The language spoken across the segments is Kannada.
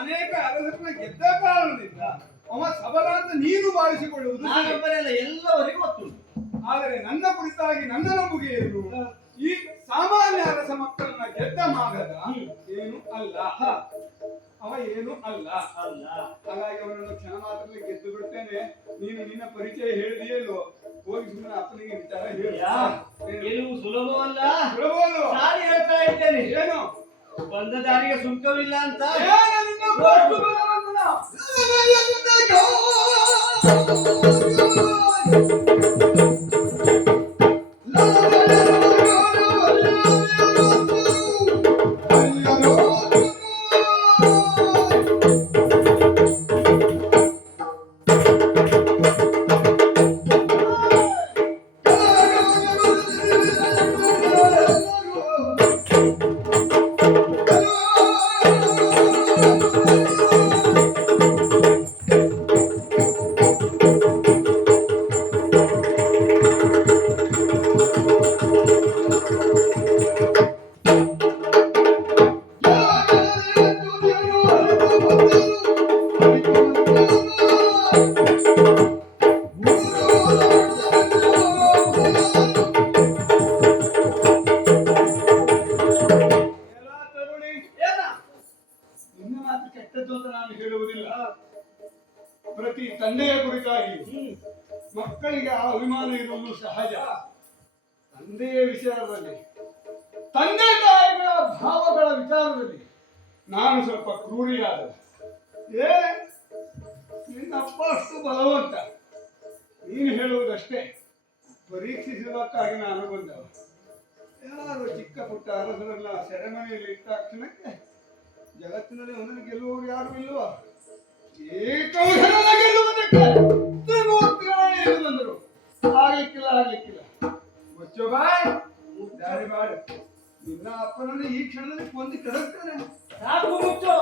ಅನೇಕ ಅರಸರನ್ನ ಗೆದ್ದ ಕಾರಣದಿಂದ ಅವ ಸಬಲ ಅಂತ ನೀನು ಭಾವಿಸಿಕೊಳ್ಳುವುದು ಎಲ್ಲವರಿಗೂ ಗೊತ್ತುಂಟು. ಆದರೆ ನನ್ನ ಕುರಿತಾಗಿ ನನ್ನ ನಂಬುಗೆಯನ್ನು ಈ ಸಾಮಾನ್ಯ ಅರಸ ಮಕ್ಕಳನ್ನ ಗೆದ್ದ ಮಾಗದ ಏನು ಅಲ್ಲ, ಅವ ಏನು ಅಲ್ಲ. ಹಾಗಾಗಿ ಅವನನ್ನು ಕ್ಷಣ ಮಾತ್ರದಲ್ಲಿ ಗೆದ್ದು ಬಿಡ್ತೇನೆ. ನೀನು ನಿನ್ನ ಪರಿಚಯ ಹೇಳಿದೆಯಲ್ಲೋ, ಹೋಗಿ ಸುಮ್ಮನೆ ಅಪ್ಪನಿಗೆ ವಿಚಾರ ಏನು ಸುಲಭವಲ್ಲ. ಸುಲಭವಲ್ಲ ಹೇಳ್ತಾ ಇದ್ದೇನೆ. ಏನು ಬಂದ ದಾರಿಗೆ ಸುಂಕವಿಲ್ಲ ಅಂತ. ಪ್ರತಿ ತಂದೆಯ ಕುರಿತಾಗಿ ಮಕ್ಕಳಿಗೆ ಆ ಅಭಿಮಾನ ಇರುವುದು ಸಹಜ. ತಂದೆಯ ವಿಚಾರದಲ್ಲಿ, ತಂದೆ ತಾಯಿಗಳ ಭಾವಗಳ ವಿಚಾರದಲ್ಲಿ ನಾನು ಸ್ವಲ್ಪ ಕ್ರೂರಿಯಾದ. ನಿನ್ನಪ್ಪ ಅಷ್ಟು ಬಲವಂತ, ನೀನು ಹೇಳುವುದಷ್ಟೇ. ಪರೀಕ್ಷಿಸುವುದಕ್ಕಾಗಿ ನಾನು ಬಂದವ. ಯಾರು ಚಿಕ್ಕ ಪುಟ್ಟ ಅರಸರಲ್ಲ ಸೆರೆಮನೆಯಲ್ಲಿ ಇಟ್ಟ ಕ್ಷಣಕ್ಕೆ ಜಗತ್ತಿನಲ್ಲಿ ಒಂದನ್ನು ಗೆಲ್ಲುವವರು ಯಾರು ಇಲ್ವಾ? ಬಂದರು. ಆಗ್ಲಿಕ್ಕಿಲ್ಲ ಮುಚ್ಚೋ ಬಾಯ್, ದಾರಿ ಬಾಳು. ನಿನ್ನ ಅಪ್ಪನನ್ನು ಈ ಕ್ಷಣದಲ್ಲಿ ಕೊಂದು ಕೆಡಕ್ತಾನೆ. ಸಾಕು ಮುಚ್ಚೋ.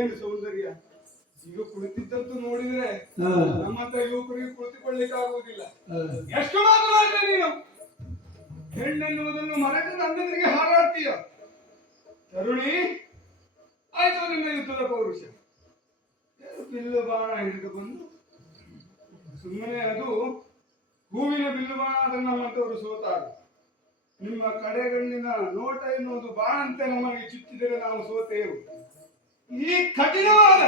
ಏನು ಸೌಂದರ್ಯ! ಈಗ ಕುಳಿತಿದ್ದಂತೂ ನೋಡಿದ್ರೆ ನಮ್ಮಂತ ಯುವಕರಿಗೆ ಕುಳಿತುಕೊಳ್ಳಿಕ್ಕೆ ಆಗುವುದಿಲ್ಲ. ಎಷ್ಟು ಮಾತನಾಡಿದ್ರೆ ನೀನು ಹೆಣ್ಣೆನ್ನುವುದನ್ನು ಮರೆತು ನನ್ನೆದುರಿಗೆ ಹಾರಾಡ್ತೀಯ. ತರುಣಿ, ಆಯ್ತು ನಿನ್ನ ಯುದ್ಧದ ಪೌರುಷ. ಬಿಲ್ಲು ಬಾಣ ಹಿಡಿದು ಬಂದು ಸುಮ್ಮನೆ ಅದು ಹೂವಿನ ಬಿಲ್ಲು ಬಾಣ, ಅದನ್ನು ನಮ್ಮಂತವರು ಸೋತಾರು. ನಿಮ್ಮ ಕಡೆಗಣ್ಣಿನ ನೋಟ ಎನ್ನುವುದು ಬಾಣಂತೆ ನಮಗೆ ಚುಚ್ಚಿದರೆ ನಾವು ಸೋತೇವು. ಈ ಕಠಿಣವಾದ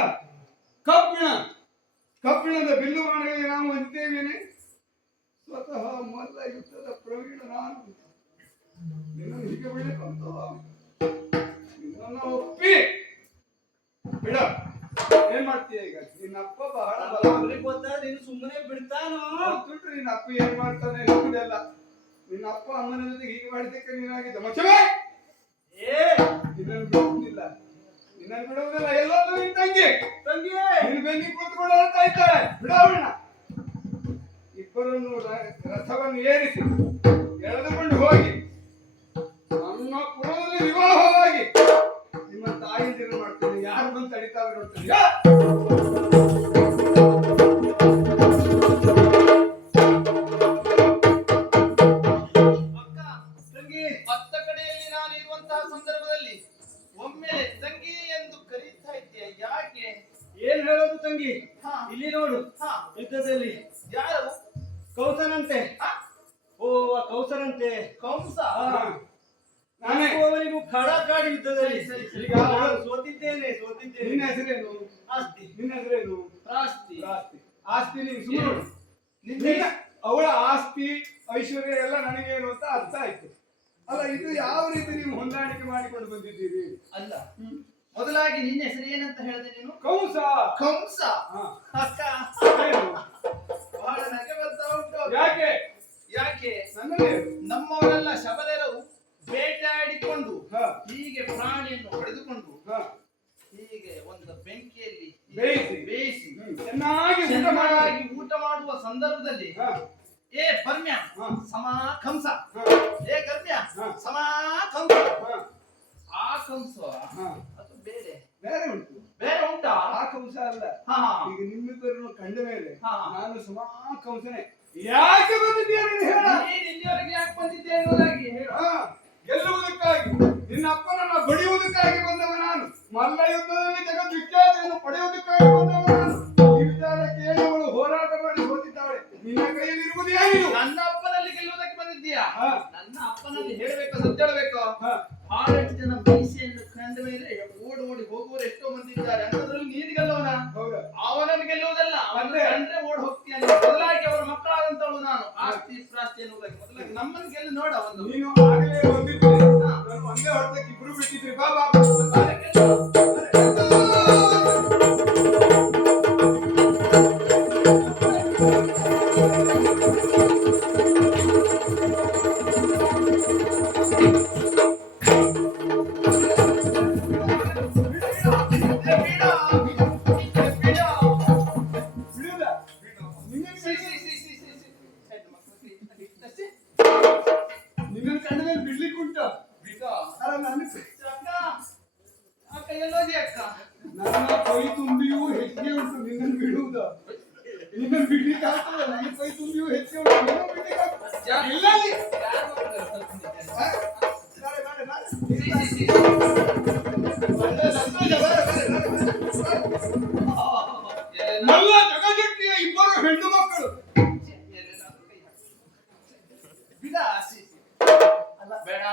ಕಬ್ಬಿಣದ ಬಿಲ್ಲು ಬಾಣಗಳಿಗೆ ನಾವು ಹೊಂದಿದ್ದೇವೇನೆ. ಸ್ವತಃ ಮೊದಲ ಯುದ್ಧದ ಪ್ರವೀಣ ನಾನು. ನಿನ್ನನ್ನು ಹೀಗೆ ಬಿಡಬೇಕಂತ ನಿನ್ನನ್ನು ಒಪ್ಪಿ ಬಿಡ. ಏನ್ ಮಾಡ್ತೀಯ ಈಗ? ನಿನ್ನಪ್ಪ ಬಹಳ ಗೊತ್ತಾದ್ರೆ ನೀನು ಸುಮ್ಮನೆ ಬಿಡ್ತಾನೋ? ಗೊತ್ತುಂಟು ನಿನ್ನ ಅಪ್ಪ ಏನ್ ಮಾಡ್ತಾನೆ ಅನ್ನೋದೆಲ್ಲ. ನಿನ್ನ ಅಪ್ಪ ಅಮ್ಮನ ಜೊತೆಗೆ ಹೀಗೆ ಮಾಡಿದ್ದಕ್ಕೆ ನೀನಾಗಿದ್ದ ಮಚ್ಚವೇ. ನಿನ್ನನ್ನು ಬಿಡುವುದಿಲ್ಲ, ನಿನ್ನನ್ನು ಬಿಡುವುದಿಲ್ಲ. ಎಲ್ಲೋದು ನಿನ್ ತಂಗಿ ನಿನ್ನ ಬೆನ್ನಿ ಕೂತ್ಕೊಂಡು ಹೇಳ್ತಾ ಇದ್ದಾಳೆ. ಬಿಡೋಣ. ಇಬ್ಬರನ್ನು ರಥವನ್ನು ಏರಿಸಿ ಎಳೆದುಕೊಂಡು ಹೋಗಿ ನನ್ನ ಪುರದಲ್ಲಿ ವಿವಾಹವಾಗಿ ನಿಮ್ಮ ತಾಯಿಯನ್ನು ಮಾಡ್ತೇನೆ. ಯಾರು ಬಂದು ತಡಿತಾರೆ ನೋಡ್ತೇನೆ. ಅತ್ತ ಕಡೆಯಲ್ಲಿ ನಾನು ಇರುವಂತಹ ಸಂದರ್ಭದಲ್ಲಿ ಒಮ್ಮೆಲೆ ತಂಗಿ ಎಂದು ಕರೀತಾ ಇದ್ದೀಯ ಯಾಕೆ? ಏನ್ ಹೇಳೋದು ತಂಗಿ? ಹಾ. ಇಲ್ಲಿ ನೋಡು, ಹಾ. ಯುದ್ಧದಲ್ಲಿ ಯಾರು? ಕೌಸನಂತೆ. ಹಾ? ಓ ಆ ಕೌಸನಂತೆ. ಕಂಸ? ಹಾ. ನಾನೇ ಅವನಿಗೂ ಖಡಾಖಾಡಿ ಯುದ್ಧದಲ್ಲಿ ಸರಿ, ಸರಿ. ಈಗ ನಾನು ಸೋತಿದ್ದೇನೆ. ನಿನ್ನ ಹೆಸರೇನು? ಆಸ್ತಿ. ನಿನ್ನ ಹೆಸರೇನು? ಪ್ರಾಸ್ತಿ. ಆಸ್ತಿ. ಆಸ್ತಿ ನೀನು ಸುಮ್ಮನೆ ನಿನ್ನ ಅವಳ ಆಸ್ತಿ ಐಶ್ವರ್ಯ ಎಲ್ಲ ನನಗೇನು ಅಂತ ಅರ್ಥ ಆಯ್ತು. ಅಲ್ಲ, ಇದು ಯಾವ ರೀತಿ ನೀವು ಹೊಂದಾಣಿಕೆ ಮಾಡಿಕೊಂಡು ಬಂದಿದ್ದೀರಿ? ಅಲ್ಲ, ಮೊದಲಾಗಿ ನಿನ್ನ ಹೆಸರು ಏನಂತ ಹೇಳಿದೆ ನೀನು? ಕಂಸ. ಕಂಸ. ಹಾ. ಅಕ್ಕ, ಏನು? ಬಹಳ ನಗೆ ಬರ್ತಾ ಉಂಟು. ಯಾಕೆ? ಯಾಕೆ? ನನ್ನಲ್ಲಿ ನಮ್ಮವರೆಲ್ಲ ಶಬಲೆರವು ಬೇಟಾಡಿಕೊಂಡು ಹಾ. ಹೀಗೆ ಪ್ರಾಣಿಯನ್ನು ಹೊಡೆದುಕೊಂಡು ಹಾ. ಹೀಗೆ ಒಂದು ಬೆಂಕಿಯಲ್ಲಿ ಬೇಯಿಸಿ. ಬೇಯಿಸಿ ಚೆನ್ನಾಗಿ ಊಟ ಚೆನ್ನಾಗಿ ಮಾಡಿ. ಊಟ ಮಾಡುವ ಸಂದರ್ಭದಲ್ಲಿ ಹಾ. ಏ ಪರ್ಮ್ಯ ಹಾ. ಸಮಾ ಕಂಸ, ಹಾ. ಏ ಕರ್ಮ್ಯ ಹಾ. ಸಮಾ ಕಂಸ. ಹಾ. ಆ ಕಂಸ ಹಾ. ಅದು ಬೇರೆ ಬೇರೆ ಉಂಟು. ಬೇರೆ ಉಂಟಾ? ಆ ಕಂಸ ಅಲ್ಲ. ಹಾ ಹಾ. ಈಗ ನಿಮ್ಮಿಬ್ಬರನ್ನು ಕಂಡ ಮೇಲೆ ಹಾ. ನಾನು ಸುಮಾ ಕಂಸನೇ. ಯಾಕೆ ಬಂದಿದ್ದೀಯ ನೀನು ಹೇಳ? ನೀನು ಇಲ್ಲಿವರೆಗೆ ಯಾಕೆ ಬಂದಿದ್ದೆ ಅನ್ನೋದಾಗಿ ಹೇಳು. ಹಾ, ಗೆಲ್ಲುವುದಕ್ಕಾಗಿ, ನಿನ್ನ ಅಪ್ಪನನ್ನ ಬಡಿಯುವುದಕ್ಕಾಗಿ ಬಂದವ ನಾನು. ಮಲ್ಲ ಯುದ್ಧದಲ್ಲಿ ಜಗದ್ವಿಖ್ಯಾತಿಯನ್ನು ಪಡೆಯುವುದಕ್ಕಾಗಿ ಬಂದವ ನಾನು. ಈ ವಿಚಾರ ಕೇಳಿ ಅವಳು ಹೋರಾಟ ಮಾಡಿ ಸೋತಿದ್ದಾಳೆ. ನಿನ್ನ ಕೈಯಲ್ಲಿ ಇರುವುದು ಏನಿದು? ನನ್ನ ಅಪ್ಪನಲ್ಲಿ ಗೆಲ್ಲುವುದಕ್ಕೆ ಬಂದಿದ್ದೀಯಾ? ಹಾ. ನನ್ನ ಅಪ್ಪನಲ್ಲಿ ಹೇಳಬೇಕು, ಸತ್ಯ ಹೇಳಬೇಕು. ಹಾ. ಬಹಳಷ್ಟು ಜನ ಮೀಸೆಯನ್ನು ಕಂಡ ಮೇಲೆ ಓಡಿ ಓಡಿ ಹೋಗುವವರು ಎಷ್ಟೋ ಮಂದಿ ಇದ್ದಾರೆ. ಅಂತದ್ರಲ್ಲಿ ನೀನು ಗೆಲ್ಲವನ? ಹೌದಾ? ಅವನನ್ನು ಗೆಲ್ಲುವುದಲ್ಲ, ಅವನ ಮತ್ತೆ? ಕಂಡ್ರೆ ಓಡಿ ಹೋಗ್ತೀಯ. ಮೊದಲಾಗಿ ಅವರ ಮಕ್ಕಳಾದಂತವಳು ನಾನು. ಆಸ್ತಿ ಪ್ರಾಸ್ತಿ ಎನ್ನುವುದಾಗಿ ಮೊದಲಾಗಿ ನಮ್ಮನ್ನು ಗೆಲ್ಲಿ ನೋಡ. ಒಂದು ನೀನು ಆಗಲೇ ಬಂದಿದ್ದೆ. ನಾನು ಒಂದೇ ಹೊರತಕ್ಕೆ ಇಬ್ರು ಬಿಟ್ಟಿದ್ರಿ. ಬಾ ಬಾ ಬಾ. ಬಿಡುವುದಾ? ನಿನ್ನನ್ನು ಕಂಡ ಮೇಲೆ ಬಿಡ್ಲಿಕ್ಕೆ ಉಂಟು. ಅಲ್ಲ, ನನ್ನ ಕೈ ತುಂಬಿಯೂ ಹೆಚ್ಚಿಗೆ ಉಂಟು. ನಿನ್ನನ್ನು ಬಿಡುವುದು, ನಿನ್ನನ್ನು ಬಿಡ್ಲಿಕ್ಕೆ ಆಗ್ತದೆ. ನನ್ನ ಕೈ ತುಂಬಿಯೂ ಹೆಚ್ಚಿಗೆ ಉಂಟು. ನಿನ್ನನ್ನು ಬಿಡ್ಲಿಕ್ಕೆ ಆಗ್ತದೆ. ಇಲ್ಲ ಅಲ್ಲಿ. ಹಾ? ಬಾರೆ, ಬಾರೆ, ಬಾರೆ. ಒಳ್ಳೆ ಸಂತೋಷ. ಬಾರೆ, ಬಾರೆ, ಬಾರೆ, ಬಾರೆ. ಮಲ್ಲ ಜಗಜಟ್ಟಿಯ ಇಬ್ಬರು ಹೆಣ್ಣು ಮಕ್ಕಳು. ಬೇಡ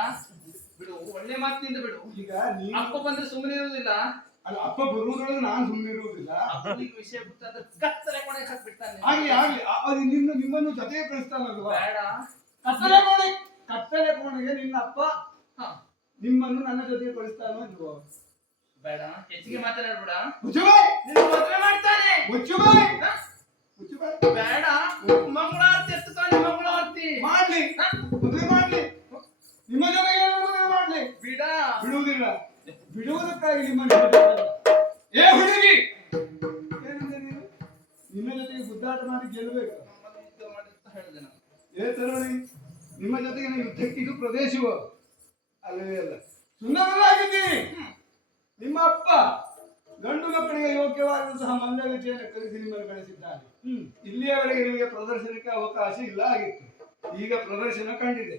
ಬಿಡು, ಒಳ್ಳೆ ಮಾತಿನಿಂದ ಬಿಡು. ಈಗ ನೀನು ಅಪ್ಪ ಬಂದ್ರೆ ಸುಮ್ಮನೆ ಇರುವುದಿಲ್ಲ. ಅಲ್ಲ, ಅಪ್ಪ ಬರುವುದರೊಳಗೆ ನಾನು ಸುಮ್ಮನಿರುವುದಿಲ್ಲ. ಅಪ್ಪನಿಗೆ ವಿಷಯ ಗೊತ್ತಾದ್ರೆ ಕತ್ತಲೆ ಕೊನೆ ಹಾಕ್ಬಿಡ್ತಾನೆ. ಆಗ್ಲಿ ಆಗ್ಲಿ. ಅದು ನಿಮ್ಮನ್ನು ಜೊತೆಗೆ ಕಳಿಸ್ತಾನಲ್ವಾ? ಬೇಡ. ಕತ್ತಲೆ ಕೋಣೆಗೆ ನಿನ್ನ ಅಪ್ಪ ಹಾ. ನಿಮ್ಮನ್ನು ನನ್ನ ಜೊತೆಗೆ ಕಳಿಸ್ತಾನೋ ಇಲ್ವೋ? ಬೇಡ, ಹೆಚ್ಚಿಗೆ ಮಾತನಾಡ್ಬೇಡ. ಮುಚ್ಚುಬಾಯ್. ನಿನ್ನ ಮದುವೆ ಮಾಡ್ತಾನೆ. ಮುಚ್ಚುಬಾಯ್. ಹಾ? ಮುಚ್ಚುಬಾಯ್. ಬೇಡ, ಮಂಗಳಾರತಿ ಎತ್ತುತ್ತಾನೆ. ಮಂಗಳಾರತಿ ಮಾಡ್ಲಿ. ಹಾ? ಮದುವೆ ಮಾಡ್ಲಿ. ನಿಮ್ಮ ಜೊತೆಗೆ ನನ್ನ ಮದುವೆ ಮಾಡ್ಲಿ. ಬಿಡ. ಬಿಡುವುದಿಲ್ಲ. ಬಿಡುವುದಕ್ಕಾಗಿ ನಿಮ್ಮನ್ನು ಬಿಡುವುದಿಲ್ಲ. ಏ ಹುಡುಗಿ, ಏನಂದ್ರೆ ನೀನು ನಿನ್ನ ಜೊತೆಗೆ ಗುದ್ದಾಟ ಮಾಡಿ ಗೆಲ್ಲಬೇಕು. ನಮ್ಮನ್ನು ಯುದ್ಧ ಮಾಡಿ ಅಂತ ಹೇಳಿದೆ ನಾನು. ಏ ತರುಣಿ, ನಿಮ್ಮ ಜೊತೆಗೆ ಯುದ್ಧಕ್ಕೆ ಇದು ಪ್ರದೇಶವು ಅಲ್ಲವೇ ಅಲ್ಲ. ಸುಂದರರಾಗಿದ್ದೀನಿ. ನಿಮ್ಮ ಅಪ್ಪ ಗಂಡು ಮಕ್ಕಳಿಗೆ ಯೋಗ್ಯವಾದಂತಹ ಮಂದಗತಿಯನ್ನು ಕಲಿಸಿ ನಿಮ್ಮನ್ನು ಕಳಿಸಿದ್ದಾನೆ. ಇಲ್ಲಿಯವರೆಗೆ ನಿಮಗೆ ಪ್ರದರ್ಶನಕ್ಕೆ ಅವಕಾಶ ಇಲ್ಲ ಆಗಿತ್ತು. ಈಗ ಪ್ರದರ್ಶನ ಕಂಡಿದೆ.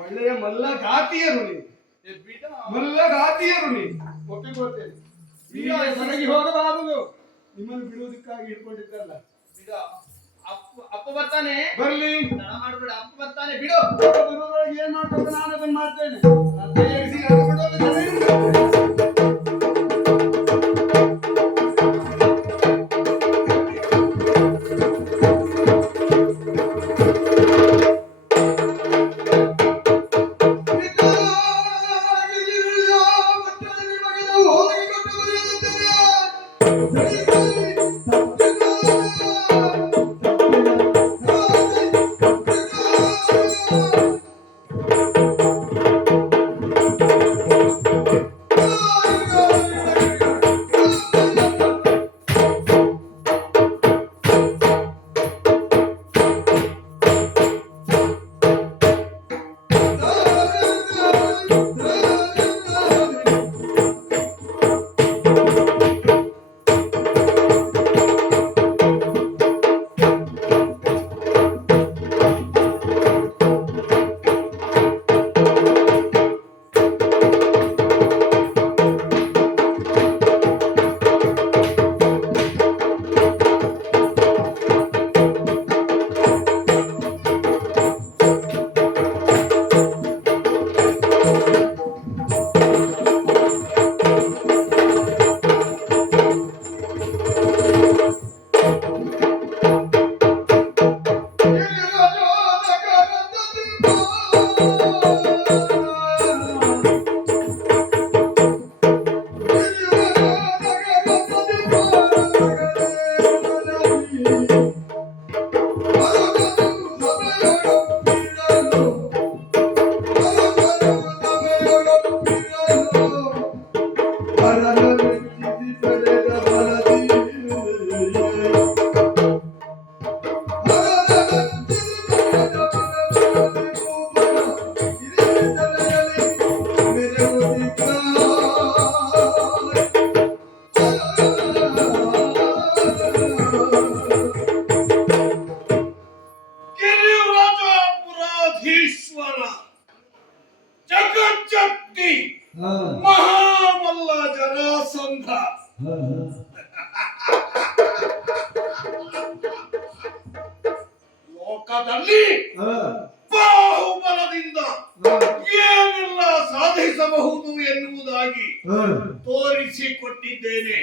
ಒಳ್ಳೆಯ ಮಲ್ಲಗಾತಿಯರು ನೀವು. ಏ ಬಿಡ. ಮಲ್ಲಗಾತಿಯರು ನೀವು. ಒಪ್ಪಿಕೊಳ್ತೇನೆ. ಈಗ ಹೊರಗೆ ಹೋಗಬಾರದು. ನಿಮ್ಮನ್ನು ಬಿಡುವುದಕ್ಕಾಗಿ ಹಿಡ್ಕೊಂಡಿದ್ದಲ್ಲ. ಬಿಡ. ಅಪ್ಪ ಬರ್ತಾನೆ. ಬರ್ಲಿ. ತಡ ಮಾಡ್ಬೇಡ, ಅಪ್ಪ ಬರ್ತಾನೆ. ಬಿಡು. ಬರುವುದರೊಳಗೆ ಏನ್ ಮಾಡ್ಬೇಕು ನಾನು ಅದನ್ನು ಮಾಡ್ತೇನೆ. ನಾನು ತಯಾರಿಸಿ ಅದು ಬಿಡೋದು ಚೆನ್ನಾಗಿರ್ತದೆ. ಪಂಚಕ್ತಿ ಮಹಾಮಲ್ಲ ಜರಾಸಂಧ ಲೋಕದಲ್ಲಿ ಬಾಹುಬಲದಿಂದ ಏನೆಲ್ಲ ಸಾಧಿಸಬಹುದು ಎನ್ನುವುದಾಗಿ ತೋರಿಸಿಕೊಟ್ಟಿದ್ದೇನೆ.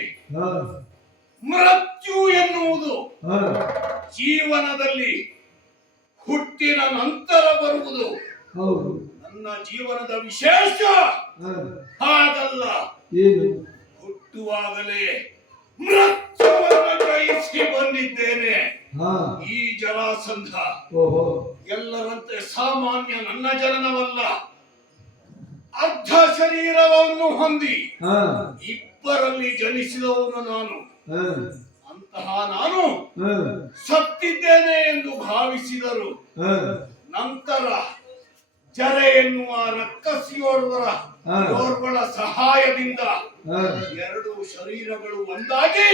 ಮೃತ್ಯು ಎನ್ನುವುದು ಜೀವನದಲ್ಲಿ ಹುಟ್ಟಿನ ನಂತರ ಬರುವುದು ನನ್ನ ಜೀವನದ ವಿಶೇಷ. ಹಾಗಲ್ಲ, ಹುಟ್ಟುವಾಗಲೇ ಮೃತ್ಯುವನ್ನು ಜಯಿಸಿ ಬಂದಿದ್ದೇನೆ. ಈ ಜರಾಸಂಧ ಎಲ್ಲರಂತೆ ಸಾಮಾನ್ಯ ನನ್ನ ಜನನವಲ್ಲ. ಅರ್ಧ ಶರೀರವನ್ನು ಹೊಂದಿ ಇಬ್ಬರಲ್ಲಿ ಜನಿಸಿದವನು ನಾನು. ಅಂತಹ ನಾನು ಸತ್ತಿದ್ದೇನೆ ಎಂದು ಭಾವಿಸಿದರು. ನಂತರ ಜರೆ ಎನ್ನುವ ರಕ್ಕಸಿಯೋರ್ವಳ ಸಹಾಯದಿಂದ ಎರಡು ಶರೀರಗಳು ಒಂದಾಗಿ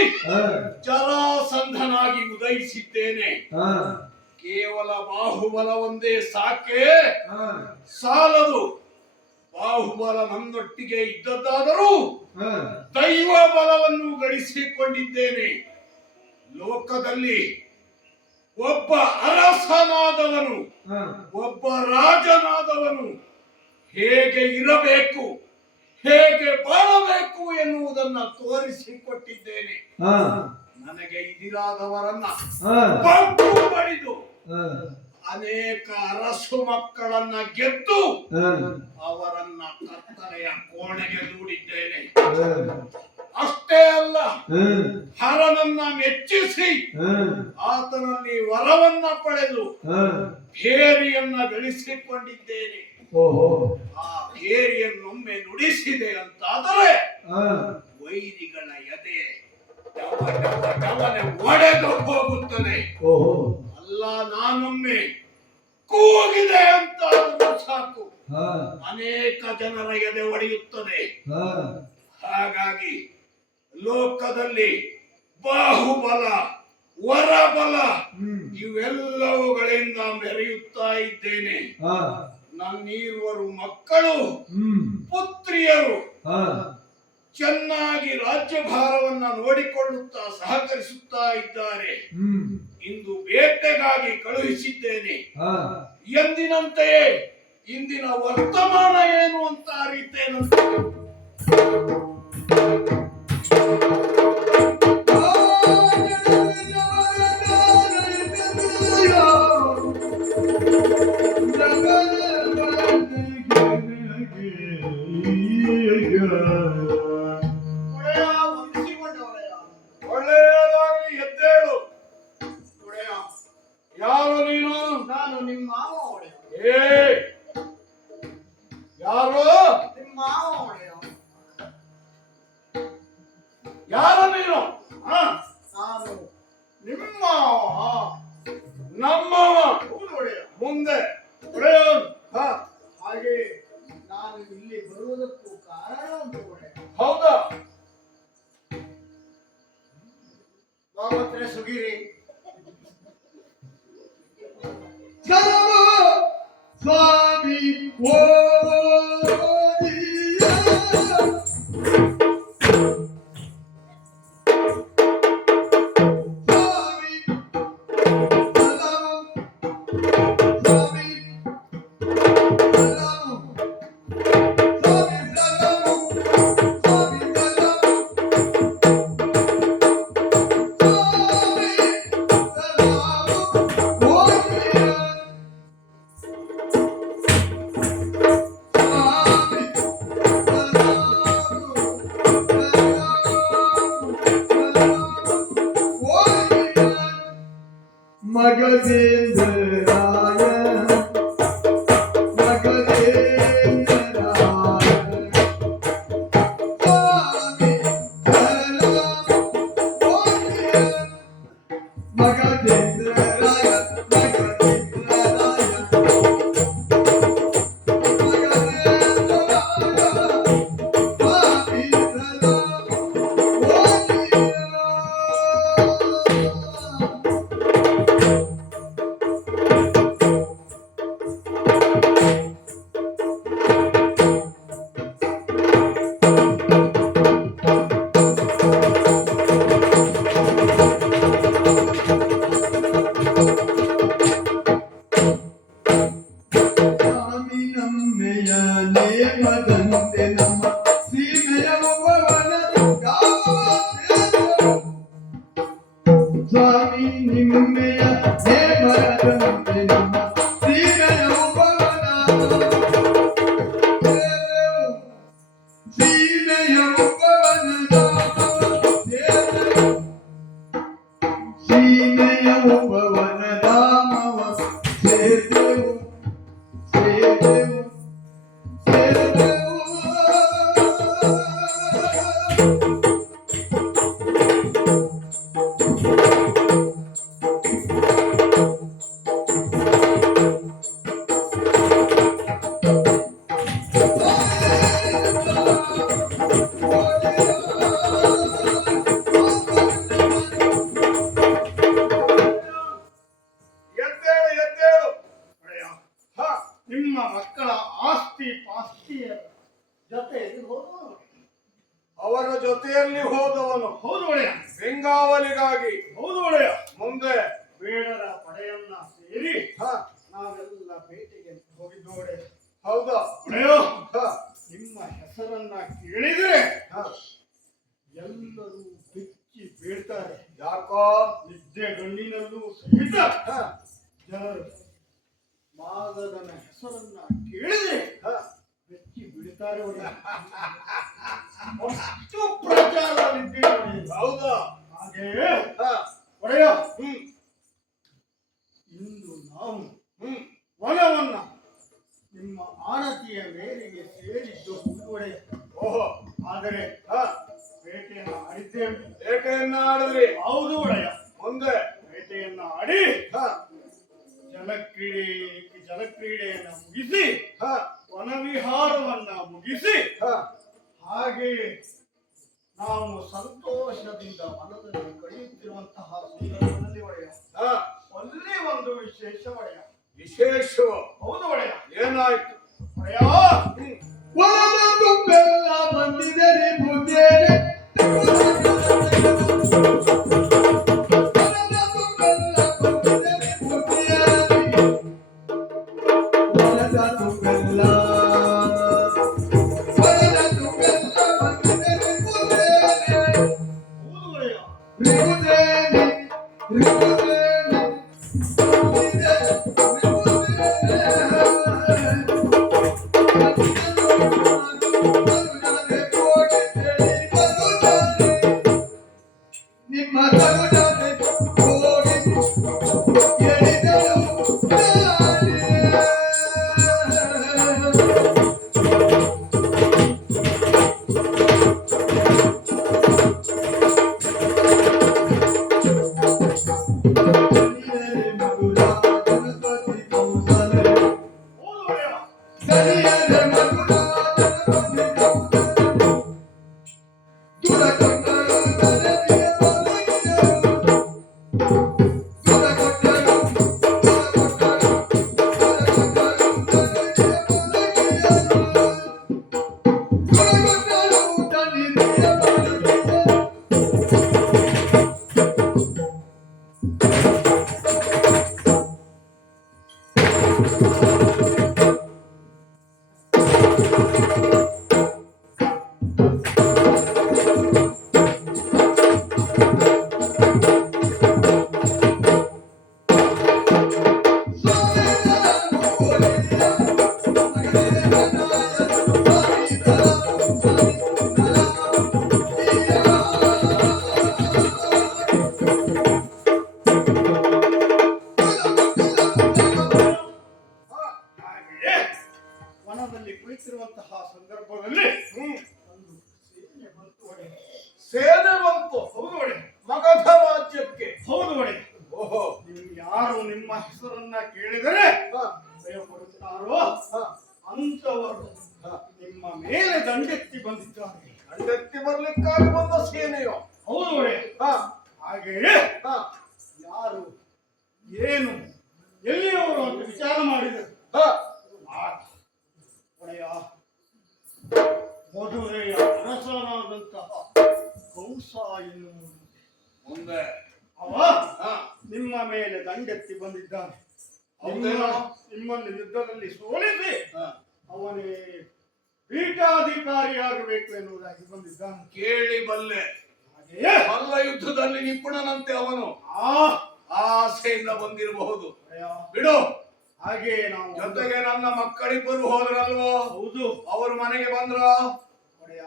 ಜರಾಸಂಧನಾಗಿ ಉದಯಿಸಿದ್ದೇನೆ. ಕೇವಲ ಬಾಹುಬಲ ಒಂದೇ ಸಾಕೆ ಸಾಲದು. ಬಾಹುಬಲ ನನ್ನೊಟ್ಟಿಗೆ ಇದ್ದದ್ದಾದರೂ ದೈವ ಬಲವನ್ನು ಗಳಿಸಿಕೊಂಡಿದ್ದೇನೆ. ಲೋಕದಲ್ಲಿ ಒಬ್ಬ ಅರಸನಾದವನು, ಒಬ್ಬ ರಾಜನಾದವನು ಹೇಗೆ ಇರಬೇಕು, ಹೇಗೆ ಬಾಳಬೇಕು ಎನ್ನುವುದನ್ನ ತೋರಿಸಿಕೊಟ್ಟಿದ್ದೇನೆ. ನನಗೆ ಇದಿರಾದವರನ್ನ ಬಗ್ಗು ಬಡಿದು ಅನೇಕ ಅರಸು ಮಕ್ಕಳನ್ನ ಗೆದ್ದು ಅವರನ್ನ ಕತ್ತಲೆಯ ಕೋಣೆಗೆ ದೂಡಿದ್ದೇನೆ. ಅಷ್ಟೇ ಅಲ್ಲ, ಹರನನ್ನ ಮೆಚ್ಚಿಸಿ ಆತನಲ್ಲಿ ವರವನ್ನ ಪಡೆದು ಭೇರಿಯನ್ನ ಗಳಿಸಿಕೊಂಡಿದ್ದೇನೆ. ಆ ಭೇರಿಯನ್ನೊಮ್ಮೆ ನುಡಿಸಿದೆ ಅಂತಾದರೆ ವೈರಿಗಳ ಎದೆ ಒಡೆದು ಹೋಗುತ್ತದೆ. ಅಲ್ಲ, ನಾನೊಮ್ಮೆ ಕೂಗಿದೆ ಅಂತ ಸಾಕು, ಅನೇಕ ಜನರ ಎದೆ ಒಡೆಯುತ್ತದೆ. ಹಾಗಾಗಿ ಲೋಕದಲ್ಲಿ ಬಾಹುಬಲ, ವರಬಲ ಇವೆಲ್ಲವುಗಳಿಂದ ಮೆರೆಯುತ್ತಾ ಇದ್ದೇನೆ. ನನ್ನೀರ್ವರು ಮಕ್ಕಳು, ಪುತ್ರಿಯರು ಚೆನ್ನಾಗಿ ರಾಜ್ಯಭಾರವನ್ನ ನೋಡಿಕೊಳ್ಳುತ್ತಾ ಸಹಕರಿಸುತ್ತಾ ಇದ್ದಾರೆ. ಇಂದು ಬೇಟೆಗಾಗಿ ಕಳುಹಿಸಿದ್ದೇನೆ. ಎಂದಿನಂತೆಯೇ ಇಂದಿನ ವರ್ತಮಾನ ಏನು ಅಂತ ಅರಿತೇನಂತೆ. ಒಳ್ಳೆಯದಾಗಲಿ, ಎದ್ದೇಳು. ಯಾರು ನೀನು? ನಾನು ನಿಮ್ಮ ಮಾವ ಒಡೆಯ. ಯಾರು? ನಿಮ್ಮ ಮಾವ ಒಡೆಯ. ಯಾರು ನೀನು? ನಾನು ನಿಮ್ಮ ನಮ್ಮವ. ಒಡೆಯ. ಮುಂದೆ ಒಡೆಯ. ಹಾಗೆ ನಾನು ಇಲ್ಲಿ ಬರುವುದಕ್ಕೂ ಕಾರಣ ಉಂಟು ಒಡೆಯ. ಹೌದಾ? ಬಾಬತ್ರೆ ಸುಗಿರಿ. ಸ್ವಾಮಿ ಮಗದೇಂದ್ರಾಯ ಬರದಂತೆ ನಮ್ಮ ಸೀಮೆಯ ಒಬ್ಬವನ ಸ್ವಾಮಿ ನಿಮ್ಮೆಯ ಹೇ ಬರದಂತೆ ನಮ್ಮ ಸೀಮೆಯ ಒಬ್ಬವನ ಸೀಮೆಯ ಒಬ್ಬವನ ಸೀಮೆಯ ಒಬ್ಬವನ ಧಾಮವ ಸೇರ್ದೆವು ಸೇರ್ದೆವು ಸೇರ್ದೆವು ಎದ್ದೇಳು ಎದ್ದೇಳು ಒಡೆಯ. ಹ, ನಿಮ್ಮ ಮಕ್ಕಳ ಆಸ್ತಿ ಪಾಸ್ತಿಯ ಜೊತೆಯಲ್ಲಿ ಹೋದವನು ಅವರ ಜೊತೆಯಲ್ಲಿ ಹೋದವನು ಹೌದು ಒಡೆಯ. ಬೆಂಗಾವಲಿಗಾಗಿ ಹೌದು ಒಡೆಯ. ಮುಂದೆ ಬೇಡರ ಪಡೆಯನ್ನ ಸೇರಿ ಹ ನಾವೆಲ್ಲ ಬೇಟೆಗೆ ಹೋಗಿದ್ದು ಒಡೆಯ. ಹೌದಾ ಒಡೆಯ, ಹ ನಿಮ್ಮ ಹೆಸರನ್ನ ಕೇಳಿದರೆ ಹ ಎಲ್ಲರೂ ಬೆಚ್ಚಿ ಬೀಳ್ತಾರೆ. ಯಾಕೋ ನಿದ್ದೆ ಗಣ್ಣಿನಲ್ಲೂ ಸಹಿತ ಹ ಜನರು ಮಾದದನ ಹೆಸರನ್ನ ಕೇಳಿದ್ರೆ ಹ ಬೆಚ್ಚಿ ಬೀಳ್ತಾರೆ ಒಡೆಯ. ಅಷ್ಟು ಪ್ರಚಾರವಿದ್ದೀರಿ ಒಡೆಯ. ಹೌದಾ ಹಾಗೆಯೇ ಹ ಒಡೆಯ, ಹ್ಮ್ ಇಂದು ನಾವು ಹ್ಮ್ ವನವನ್ನ ನಿಮ್ಮ ಆಣತಿಯ ಮೇರೆಗೆ ಸೇರಿದ್ದು ಒಡೆಯ. ಓಹೋ ಆದರೆ ಹ ಬೇಟೆಯನ್ನು ಆಡಿದ್ದೇವೆ. ಬೇಟೆಯನ್ನ ಆಡಿದ್ರಿ ಹೌದು ಒಡೆಯ. ಮುಂದೆ ಬೇಟೆಯನ್ನ ಆಡಿ ಹ ಜಲಕ್ರೀಡೆಯನ್ನ ಮುಗಿಸಿ ಹ ವನವಿಹಾರವನ್ನ ಮುಗಿಸಿ ಹ ಹಾಗೆ ನಾವು ಸಂತೋಷದಿಂದ ವನದಲ್ಲಿ ಕಳೆಯುತ್ತಿರುವಂತಹ ಸಂದರ್ಭದಲ್ಲಿ ಒಡೆಯ, ಹ ಅಲ್ಲಿ ಒಂದು ವಿಶೇಷ ಒಡೆಯ. ವಿಶೇಷವ ಹೌದು ಒಡೆಯ. ಏನಾಯ್ತು ಒಡೆಯ, ಹ್ಮ್ ಒಲದ ತುಂಬೆಲ್ಲ ಬಂದಿದರೆ ಪೂಜೆರೆ ಒಲದ ತುಂಬೆಲ್ಲ ಬಂದಿದರೆ ಪೂಜೆಯಾಗಿ ಒಲದ ತುಂಬೆಲ್ಲ ಬಂದಿದರೆ ಪೂಜೆರೆ ಹೌದು ಒಡೆಯ. ರಿಗುದೇನೆ ರಿಗುದೇನೆ ಬಂದಿದೆ ನಿಮ್ಮ ತರುಣತೆ ಕೋಡಿ ಕೇಳಿದಳು ನಾನೇ. ಕಲಿಯರೆ ಮಧುರ ಗಣಪತಿ ಕೌಸಲೆ ಹೌದು ಒಡೆಯ. ಕಲಿಯರೆ ಮಧುರ ಗಣಪತಿ ಕೌಸಲೆ ದುರಕೊಂಡಳು ಧರಣಿಯ ಒಲಗಿಯರು ದುರಕೊಂಡಳು ದುರಕೊಂಡಳು ಧರಣಿಯ ಒಲಗಿಯರು ದುರಕೊಂಡಳು ಧರಣಿಯ ಒಲಗಿಯರು ಹಾಗೆಯೇ ವನದಲ್ಲಿ ಕುಳಿತಿರುವಂತಹ ಸಂದರ್ಭದಲ್ಲಿ ಹ್ಮ್ ಒಂದು ಸೇನೆ ಬಂತು ಒಡೆಯ. ಸೇನೆ ಬಂತು ಹೌದು ಒಡೆಯ. ಮಗಧ ರಾಜ್ಯಕ್ಕೆ ಹೌದು ಒಡೆಯ. ಓಹೋ ನೀವು ಯಾರು ನಿಮ್ಮ ಹೆಸರನ್ನ ಕೇಳಿದರೆ ಹ ಭಯ ಪಡುತ್ತಾರೋ ಹ ಅಂತವರು ಹ ನಿಮ್ಮ ಮೇಲೆ ದಂಡೆತ್ತಿ ಬಂದಿದ್ದಾರೆ. ಅಂಡೆತ್ತಿ ಬರ್ಲಿಕ್ಕಾಗಿ ಬಂದ ಸೇನೆಯೋ ಹೌದು ಒಡೆಯ. ಹ ಹಾಗೆಯೇ ಹ ಯಾರು ಏನು ಎಲ್ಲಿಯವರು ಅಂತ ವಿಚಾರ ಮಾಡಿದರು. ಹ ಆಗ ಒಡೆಯ, ಮಧುರೆಯ ಅರಸನಾದಂತಹ ಕಂಸ ಎನ್ನುವನು ಮುಂದೆ ಅವ ಹ ನಿಮ್ಮ ಮೇಲೆ ದಂಡೆತ್ತಿ ಬಂದಿದ್ದಾನೆ. ಹೌದೇನೋ? ನಿಮ್ಮನ್ನು ಯುದ್ಧದಲ್ಲಿ ಸೋಲಿಸಿ ಹ ಅವನೇ ಪೀಠಾಧಿಕಾರಿಯಾಗಬೇಕು ಎನ್ನುವುದಾಗಿ ಬಂದಿದ್ದಾನೆ. ಕೇಳಿ ಬಲ್ಲೆ. ಹಾಗೆಯೇ ಮಲ್ಲ ಯುದ್ಧದಲ್ಲಿ ನಿಪುಣನಂತೆ ಅವನು ಆ ಆಸೆಯಿಂದ ಬಂದಿರಬಹುದು. ಒಡೆಯ, ಬಿಡು. ಹಾಗೆ ನಾವು ಜೊತೆಗೆ ನನ್ನ ಮಕ್ಕಳಿಬ್ಬರು ಹೋದ್ರಲ್ವೋ, ಹೌದು ಅವರು ಮನೆಗೆ ಬಂದ್ರ? ಒಡೆಯ,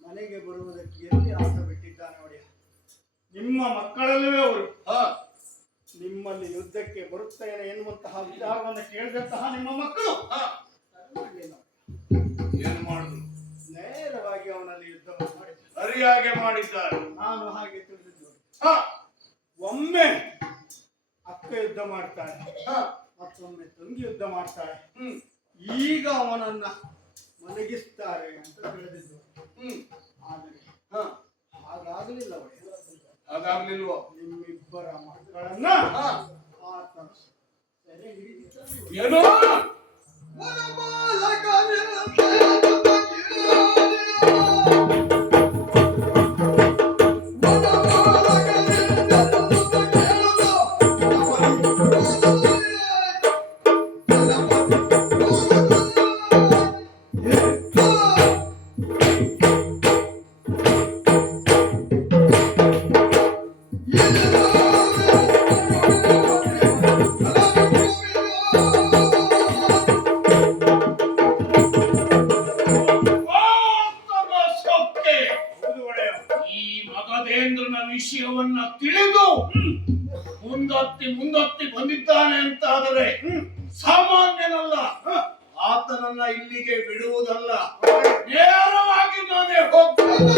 ಮನೆಗೆ ಬರುವುದಕ್ಕೆ ಎಲ್ಲಿ ಆಟ ಬಿಟ್ಟಿದ್ದಾನೆ ಒಡೆಯ. ನಿಮ್ಮ ಮಕ್ಕಳಲ್ಲವೇ ಅವರು ಹ, ನಿಮ್ಮಲ್ಲಿ ಯುದ್ಧಕ್ಕೆ ಬರುತ್ತೇನೆ ಎನ್ನುವಂತಹ ವಿಚಾರವನ್ನು ಕೇಳಿದಂತಹ ನಿಮ್ಮ ಮಕ್ಕಳು ಹ. ಮಾಡಲಿಲ್ಲ. ಏನು ಮಾಡುದು? ನೇರವಾಗಿ ಅವನಲ್ಲಿ ಯುದ್ಧವನ್ನು ಮಾಡಿದ್ದಾರೆ. ಸರಿಯಾಗಿ ಮಾಡಿದ್ದಾರೆ. ನಾನು ಹಾಗೆ ತಿಳಿದಿದ್ದು. ಹ, ಒಮ್ಮೆ ಅಕ್ಕ ಯುದ್ಧ ಮಾಡ್ತಾಳೆ, ಹ, ಮತ್ತೊಮ್ಮೆ ತಂಗಿ ಯುದ್ಧ ಮಾಡ್ತಾಳೆ. ಹ್ಮ್, ಈಗ ಅವನನ್ನ ಮಲಗಿಸ್ತಾರೆ ಅಂತ ತಿಳಿದಿದ್ದು. ಹ್ಮ್, ಆದರೆ ಹ. ಹಾಗಾಗಲಿಲ್ಲ ಒಡೆಯ. ಹಾಗಾಗ್ಲಿಲ್ವೋ? ನಿಮ್ಮಿಬ್ಬರ ಮಕ್ಕಳನ್ನ ಹ. ಆತ ಸೆರೆ ಹಿಡಿದಿದ್ದಾನೆ. ಏನು? ಹೌದು ಒಡೆಯ. ಈ ಮಗಧೇಂದ್ರನ ವಿಷಯವನ್ನ ತಿಳಿದು ಮುಂದತ್ತಿ ಬಂದಿದ್ದಾನೆ ಅಂತಾದರೆ ಸಾಮಾನ್ಯನಲ್ಲ. ಆತನನ್ನ ಇಲ್ಲಿಗೆ ಬಿಡುವುದಲ್ಲ, ನೇರವಾಗಿ ನಾನೇ ಹೋಗ್ತೇನೆ.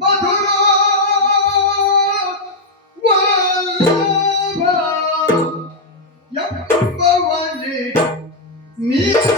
ಮಧುರ ವಲ್ಲಭ ಎಂಬವನೇ ನೀನು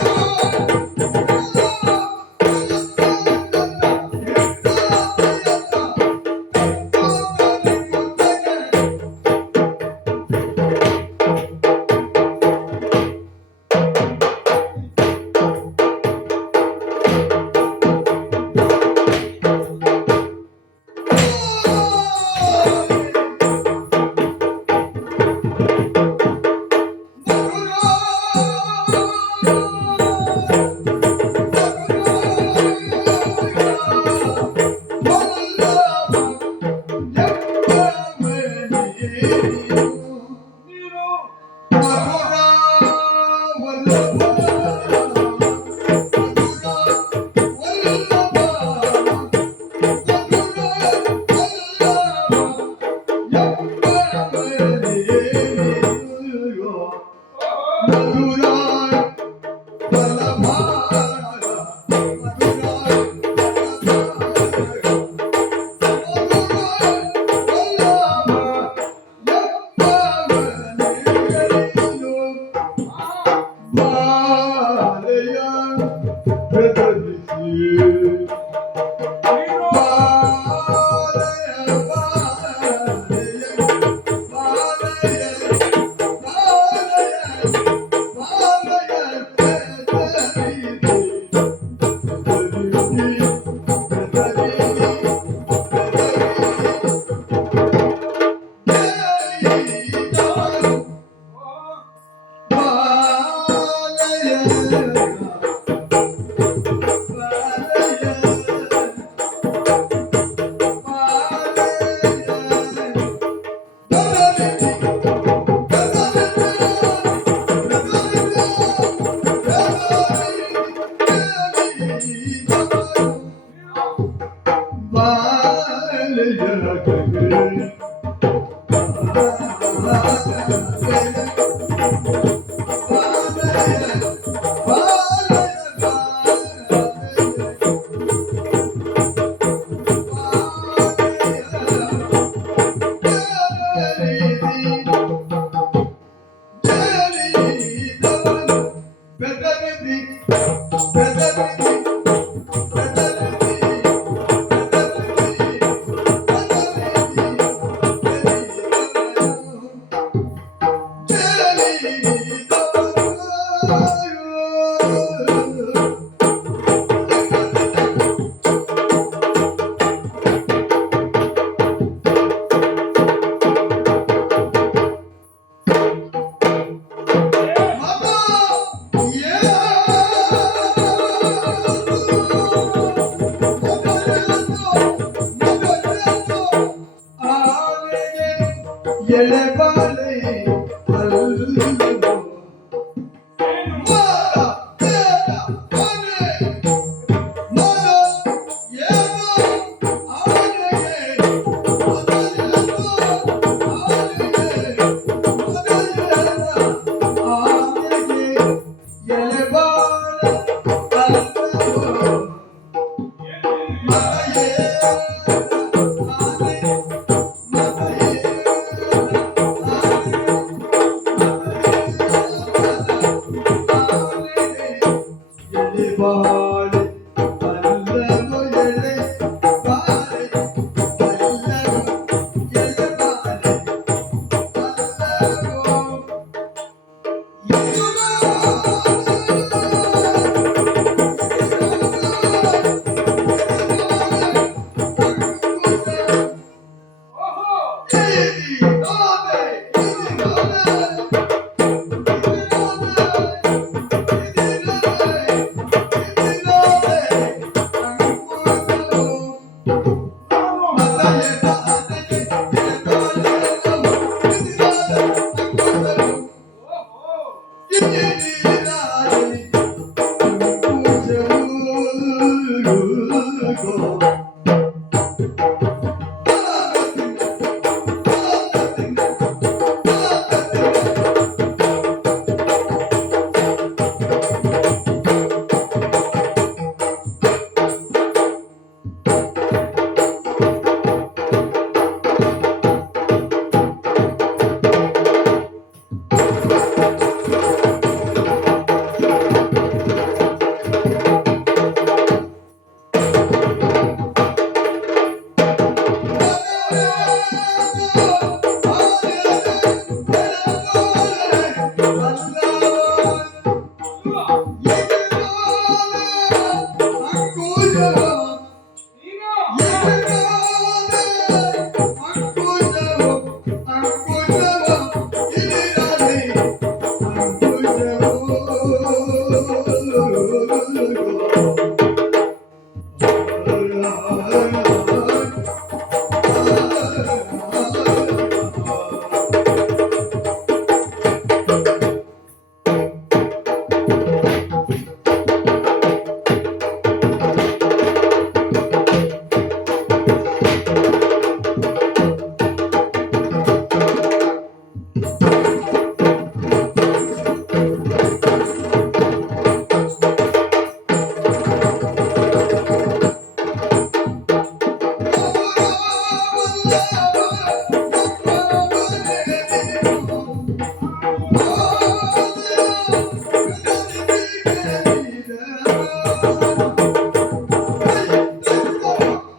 ಎಳೆಬಾಲೆ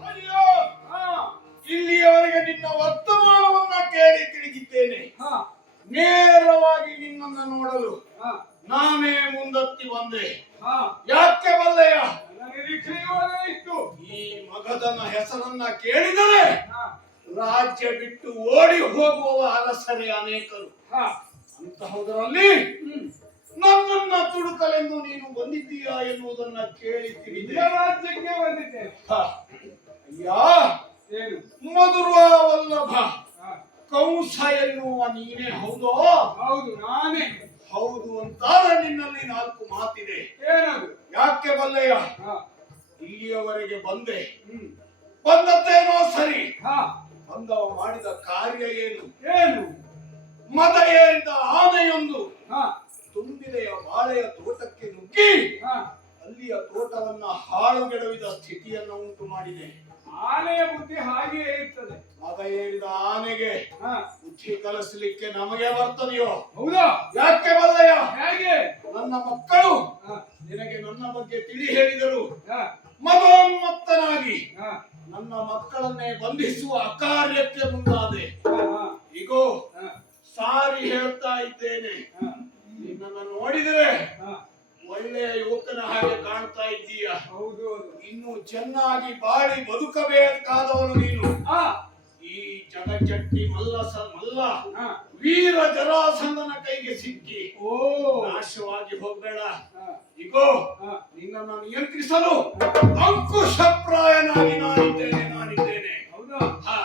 ಅಲ್ಲವೋ ಇಲ್ಲಿಯವರೆಗೆ ನಿನ್ನ ವರ್ತಮಾನವನ್ನ ಕೇಳಿ ತಿಳಿದಿದ್ದೇನೆ. ನೇರವಾಗಿ ನಿನ್ನನ್ನು ನೋಡಲು ನಾನೇ ಮುಂದತ್ತಿ ಬಂದೆ. ಯಾಕೆ ಬಲ್ಲೆಯ? ಇತ್ತು. ಈ ಮಗದನ ಹೆಸರನ್ನ ಕೇಳಿದರೆ ರಾಜ್ಯ ಬಿಟ್ಟು ಓಡಿ ಹೋಗುವ ಅರಸರೇ ಅನೇಕರು. ಅಂತಹದರಲ್ಲಿ ನನ್ನನ್ನ ತುಡುಕಲೆಂದು ನೀನು ಬಂದಿದ್ದೀಯಾ ಎನ್ನುವುದನ್ನ ಕೇಳಿ ತಿಳಿದೆ. ರಾಜ್ಯಕ್ಕೆ ಬಂದಿದ್ದೇನೆ. ಅಯ್ಯ, ಏನು? ಮಧುರ ವಲ್ಲಭ ಕಂಸ ಎನ್ನುವ ನೀನೇ ಹೌದೋ? ಹೌದು, ನಾನೇ. ಹೌದು ಅಂತ ನಿನ್ನಲ್ಲಿ ನಾಲ್ಕು ಮಾತಿದೆ. ಏನದು? ಯಾಕೆ ಬಲ್ಲೆಯ? ಇಲ್ಲಿಯವರೆಗೆ ಬಂದದ್ದೇನೋ ಸರಿ. ಬಂದವ ಮಾಡಿದ ಕಾರ್ಯ ಏನು? ಏನು? ಮದ ಏರಿದ ಆನೆಯೊಂದು ತುಂಬಿದೆಯ ಬಾಳೆಯ ತೋಟಕ್ಕೆ ನುಗ್ಗಿ ಅಲ್ಲಿಯ ತೋಟವನ್ನ ಹಾಳುಗೆಡವಿದ ಸ್ಥಿತಿಯನ್ನು ಉಂಟು ಮಾಡಿದೆ. ಆನೆಯ ಬುದ್ಧಿ ಹಾಗೆಯೇ ಇರ್ತದೆ. ಮದ ಏರಿದ ಆನೆಗೆ ಬುದ್ಧಿ ಕಲಿಸಲಿಕ್ಕೆ ನಮಗೆ ಬರ್ತದೆಯೋ? ಹೌದಾ? ಯಾಕೆ ಬಲ್ಲಯ್ಯ? ಹೇಗೆ? ನನ್ನ ಮಕ್ಕಳು ನಿನಗೆ ನನ್ನ ಬಗ್ಗೆ ತಿಳಿ ಹೇಳಿದರು. ಮದೋನ್ಮತ್ತನಾಗಿ ನನ್ನ ಮಕ್ಕಳನ್ನೇ ಬಂಧಿಸುವ ಅಕಾರ್ಯಕ್ಕೆ ಮುಂದಾದೆ. ಈಗೋ ಸಾರಿ ಹೇಳ್ತಾ ಇದ್ದೇನೆ. ನಿನ್ನನ್ನು ನೋಡಿದರೆ ಒಳ್ಳೆಯ ಯುವಕನ ಹಾಗೆ ಕಾಣ್ತಾ ಇದ್ದೀಯ. ಹೌದು ಇನ್ನು ಚೆನ್ನಾಗಿ ಬಾಳಿ ಬದುಕಬೇಕಾದವನು ನೀನು. ಈ ಜಗಜ್ಜಟ್ಟಿ ಮಲ್ಲ ವೀರ ಜರಾಸಂಧನ ಕೈಗೆ ಸಿಕ್ಕಿ ನಾಶವಾಗಿ ಹೋಗಬೇಡ. ಇಗೋ ನಿನ್ನನ್ನು ನಿಯಂತ್ರಿಸಲು ಅಂಕುಶಪ್ರಾಯನಾಗಿ ನಾನಿದ್ದೇನೆ. ಹೌದಾ? ಹಾ,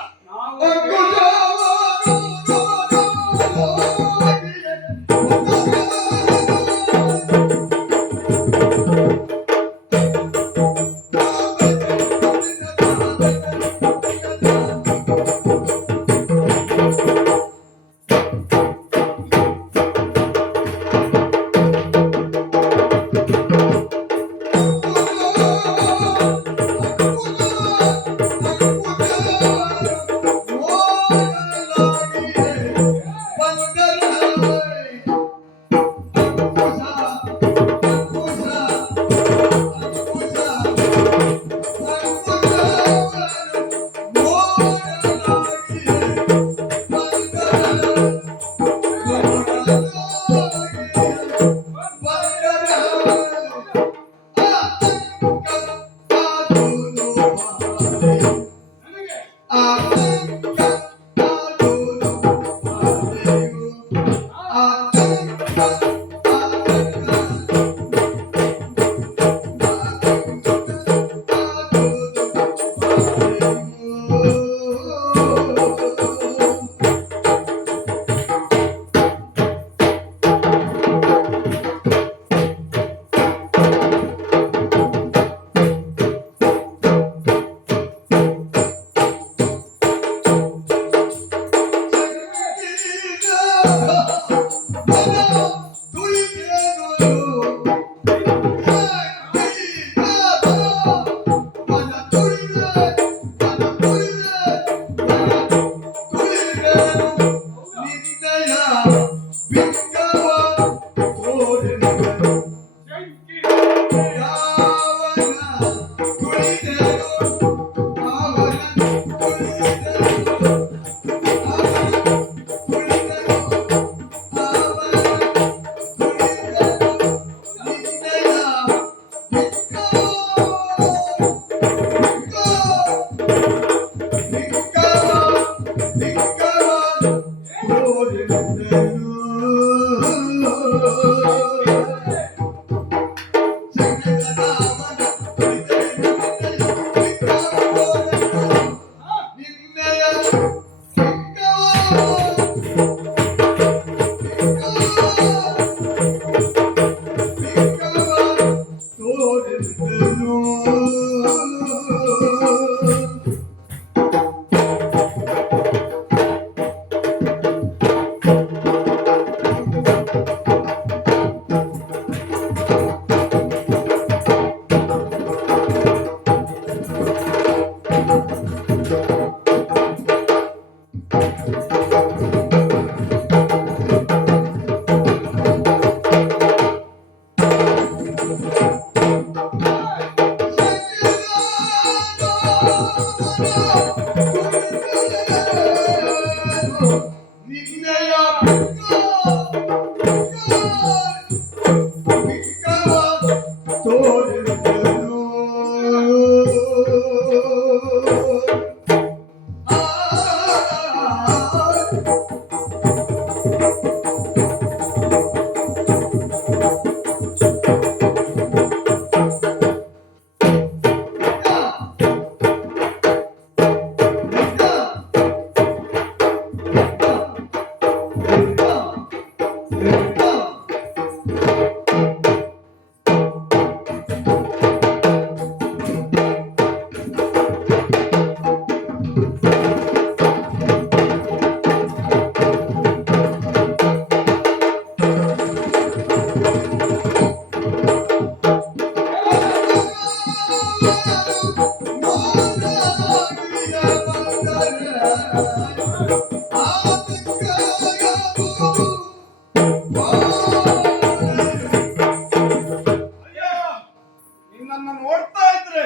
ನಿನ್ನನ್ನು ನೋಡ್ತಾ ಇದ್ರೆ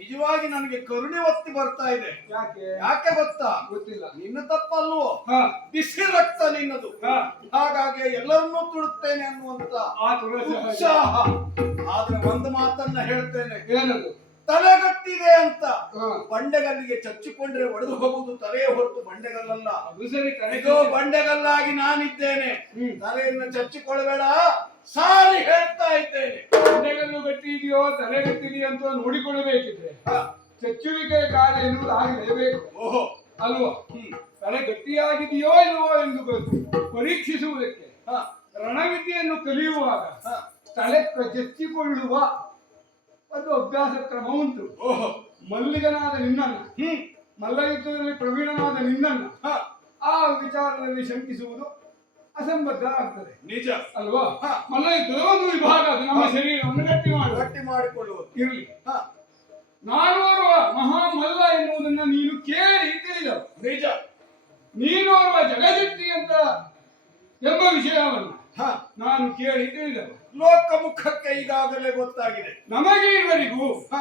ನಿಜವಾಗಿ ನನಗೆ ಕರುಣೆ ಒತ್ತಿ ಬರ್ತಾ ಇದೆ. ಯಾಕೆ? ಯಾಕೆ ಗೊತ್ತಾ? ಗೊತ್ತಿಲ್ಲ. ನಿನ್ನ ತಪ್ಪ ತಪ್ಪಲ್ವೋ? ಹಾ ಬಿಸಿ ರಕ್ತ ನಿನ್ನದು. ಹಾ ಹಾಗಾಗಿ ಎಲ್ಲರನ್ನೂ ತುಳುತ್ತೇನೆ ಅನ್ನುವಂತ ಆ ತುಳಸಿ ಹಾಗೆ. ಉತ್ಸಾಹ. ಆದ್ರೆ ಒಂದು ಮಾತನ್ನ ಹೇಳ್ತೇನೆ, ಏನದು? ತಲೆಗಟ್ಟಿದೆ ಅಂತ ಹಾ ಬಂಡೆಗಲ್ಲಿಗೆ ಚಚ್ಚಿಕೊಂಡ್ರೆ ಒಡೆದು ಹೋಗುವುದು ತಲೆಯೇ ಹೊರತು ಬಂಡೆಗಲ್ಲಲ್ಲ. ಅದು ಸರಿ ಇದು ಬಂಡೆಗಲ್ಲಾಗಿ ನಾನಿದ್ದೇನೆ. ಹ್ಮ್. ತಲೆಯನ್ನು ಚಚ್ಚಿಕೊಳ್ಳಬೇಡ, ಸಾರಿ ಹೇಳ್ತಾ ಇದ್ದೇನೆ. ತಲೆಗಲ್ಲು ಗಟ್ಟಿ ಇದೆಯೋ ತಲೆ ಗಟ್ಟಿದೆಯೋ ಅಂತ ನೋಡಿಕೊಳ್ಳಬೇಕಿದ್ರೆ ಹ. ಚಚ್ಚುವಿಕೆ ಕಾರ್ಯ ಎನ್ನುವುದು ಆಗಲೇಬೇಕು ಓಹೋ. ಅಲ್ವಾ? ತಲೆ ಗಟ್ಟಿಯಾಗಿದೆಯೋ ಇಲ್ವೋ ಎಂದು ಪರೀಕ್ಷಿಸುವುದಕ್ಕೆ ಹ. ರಣವಿದ್ಯೆಯನ್ನು ಕಲಿಯುವಾಗ ಹ. ತಲೆ ಚಚ್ಚಿಕೊಳ್ಳುವ ಒಂದು ಅಭ್ಯಾಸ ಕ್ರಮ ಉಂಟು. ಓಹೋ. ಮಲ್ಲಿಗನಾದ ನಿನ್ನನ್ನು, ಮಲ್ಲಯುದ್ಧದಲ್ಲಿ ಪ್ರವೀಣನಾದ ನಿನ್ನನ್ನು ಹ. ಆ ವಿಚಾರದಲ್ಲಿ ಶಂಕಿಸುವುದು ಅಸಂಬದ್ಧ ಆಗ್ತದೆ. ನಿಜ ಅಲ್ವಾ? ಹ. ಮಲ್ಲಯುದ್ಧದ ಒಂದು ವಿಭಾಗ ಅದು ನಮ್ಮ ಶರೀರವನ್ನು ಗಟ್ಟಿ ಮಾಡುವ ಗಟ್ಟಿ ಮಾಡಿಕೊಳ್ಳುವುದು. ಇರಲಿ. ಹ. ನಾನೋರ್ವ ಮಹಾಮಲ್ಲ ಎನ್ನುವುದನ್ನು ನೀನು ಕೇಳಿ ತಿಳಿದವ. ನಿಜ. ನೀನೋರ್ವ ಜಗಜಿತ್ತಿ ಅಂತ ಎಂಬ ವಿಷಯವನ್ನು ಹ. ನಾನು ಕೇಳಿ ತಿಳಿದವ. ಲೋಕಮುಖಕ್ಕೆ ಈಗಾಗಲೇ ಗೊತ್ತಾಗಿದೆ. ನಮಗೆ ಇವರಿಗೂ ಹ.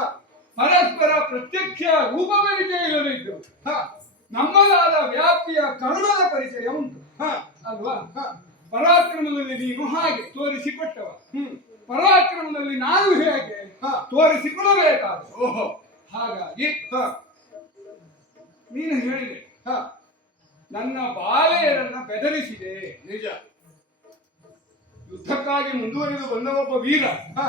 ಪರಸ್ಪರ ಪ್ರತ್ಯಕ್ಷ ರೂಪಪರಿಚಯ ಇಲ್ಲದಿದ್ದು ಹ. ನಮ್ಮದಾದ ವ್ಯಾಪ್ತಿಯ ಕರುಣದ ಪರಿಚಯ ಉಂಟು. ಹ. ಅಲ್ವಾ? ಹ. ಪರಾಕ್ರಮದಲ್ಲಿ ನೀನು ಹಾಗೆ ತೋರಿಸಿಕೊಟ್ಟವ, ಹ್ಮ್. ಪರಾಕ್ರಮದಲ್ಲಿ ನಾನು ಹೇಗೆ ಹ. ತೋರಿಸಿಕೊಳ್ಳಬೇಕಾದ. ಓಹೋ. ಹಾಗಾಗಿ ಹ. ನೀನು ಹೇಳಿದೆ ಹ. ನನ್ನ ಬಾಲೆಯರನ್ನ ಬೆದರಿಸಿದೆ. ನಿಜ. ಯುದ್ಧಕ್ಕಾಗಿ ಮುಂದುವರಿದು ಬಂದ ಒಬ್ಬ ವೀರ ಹ.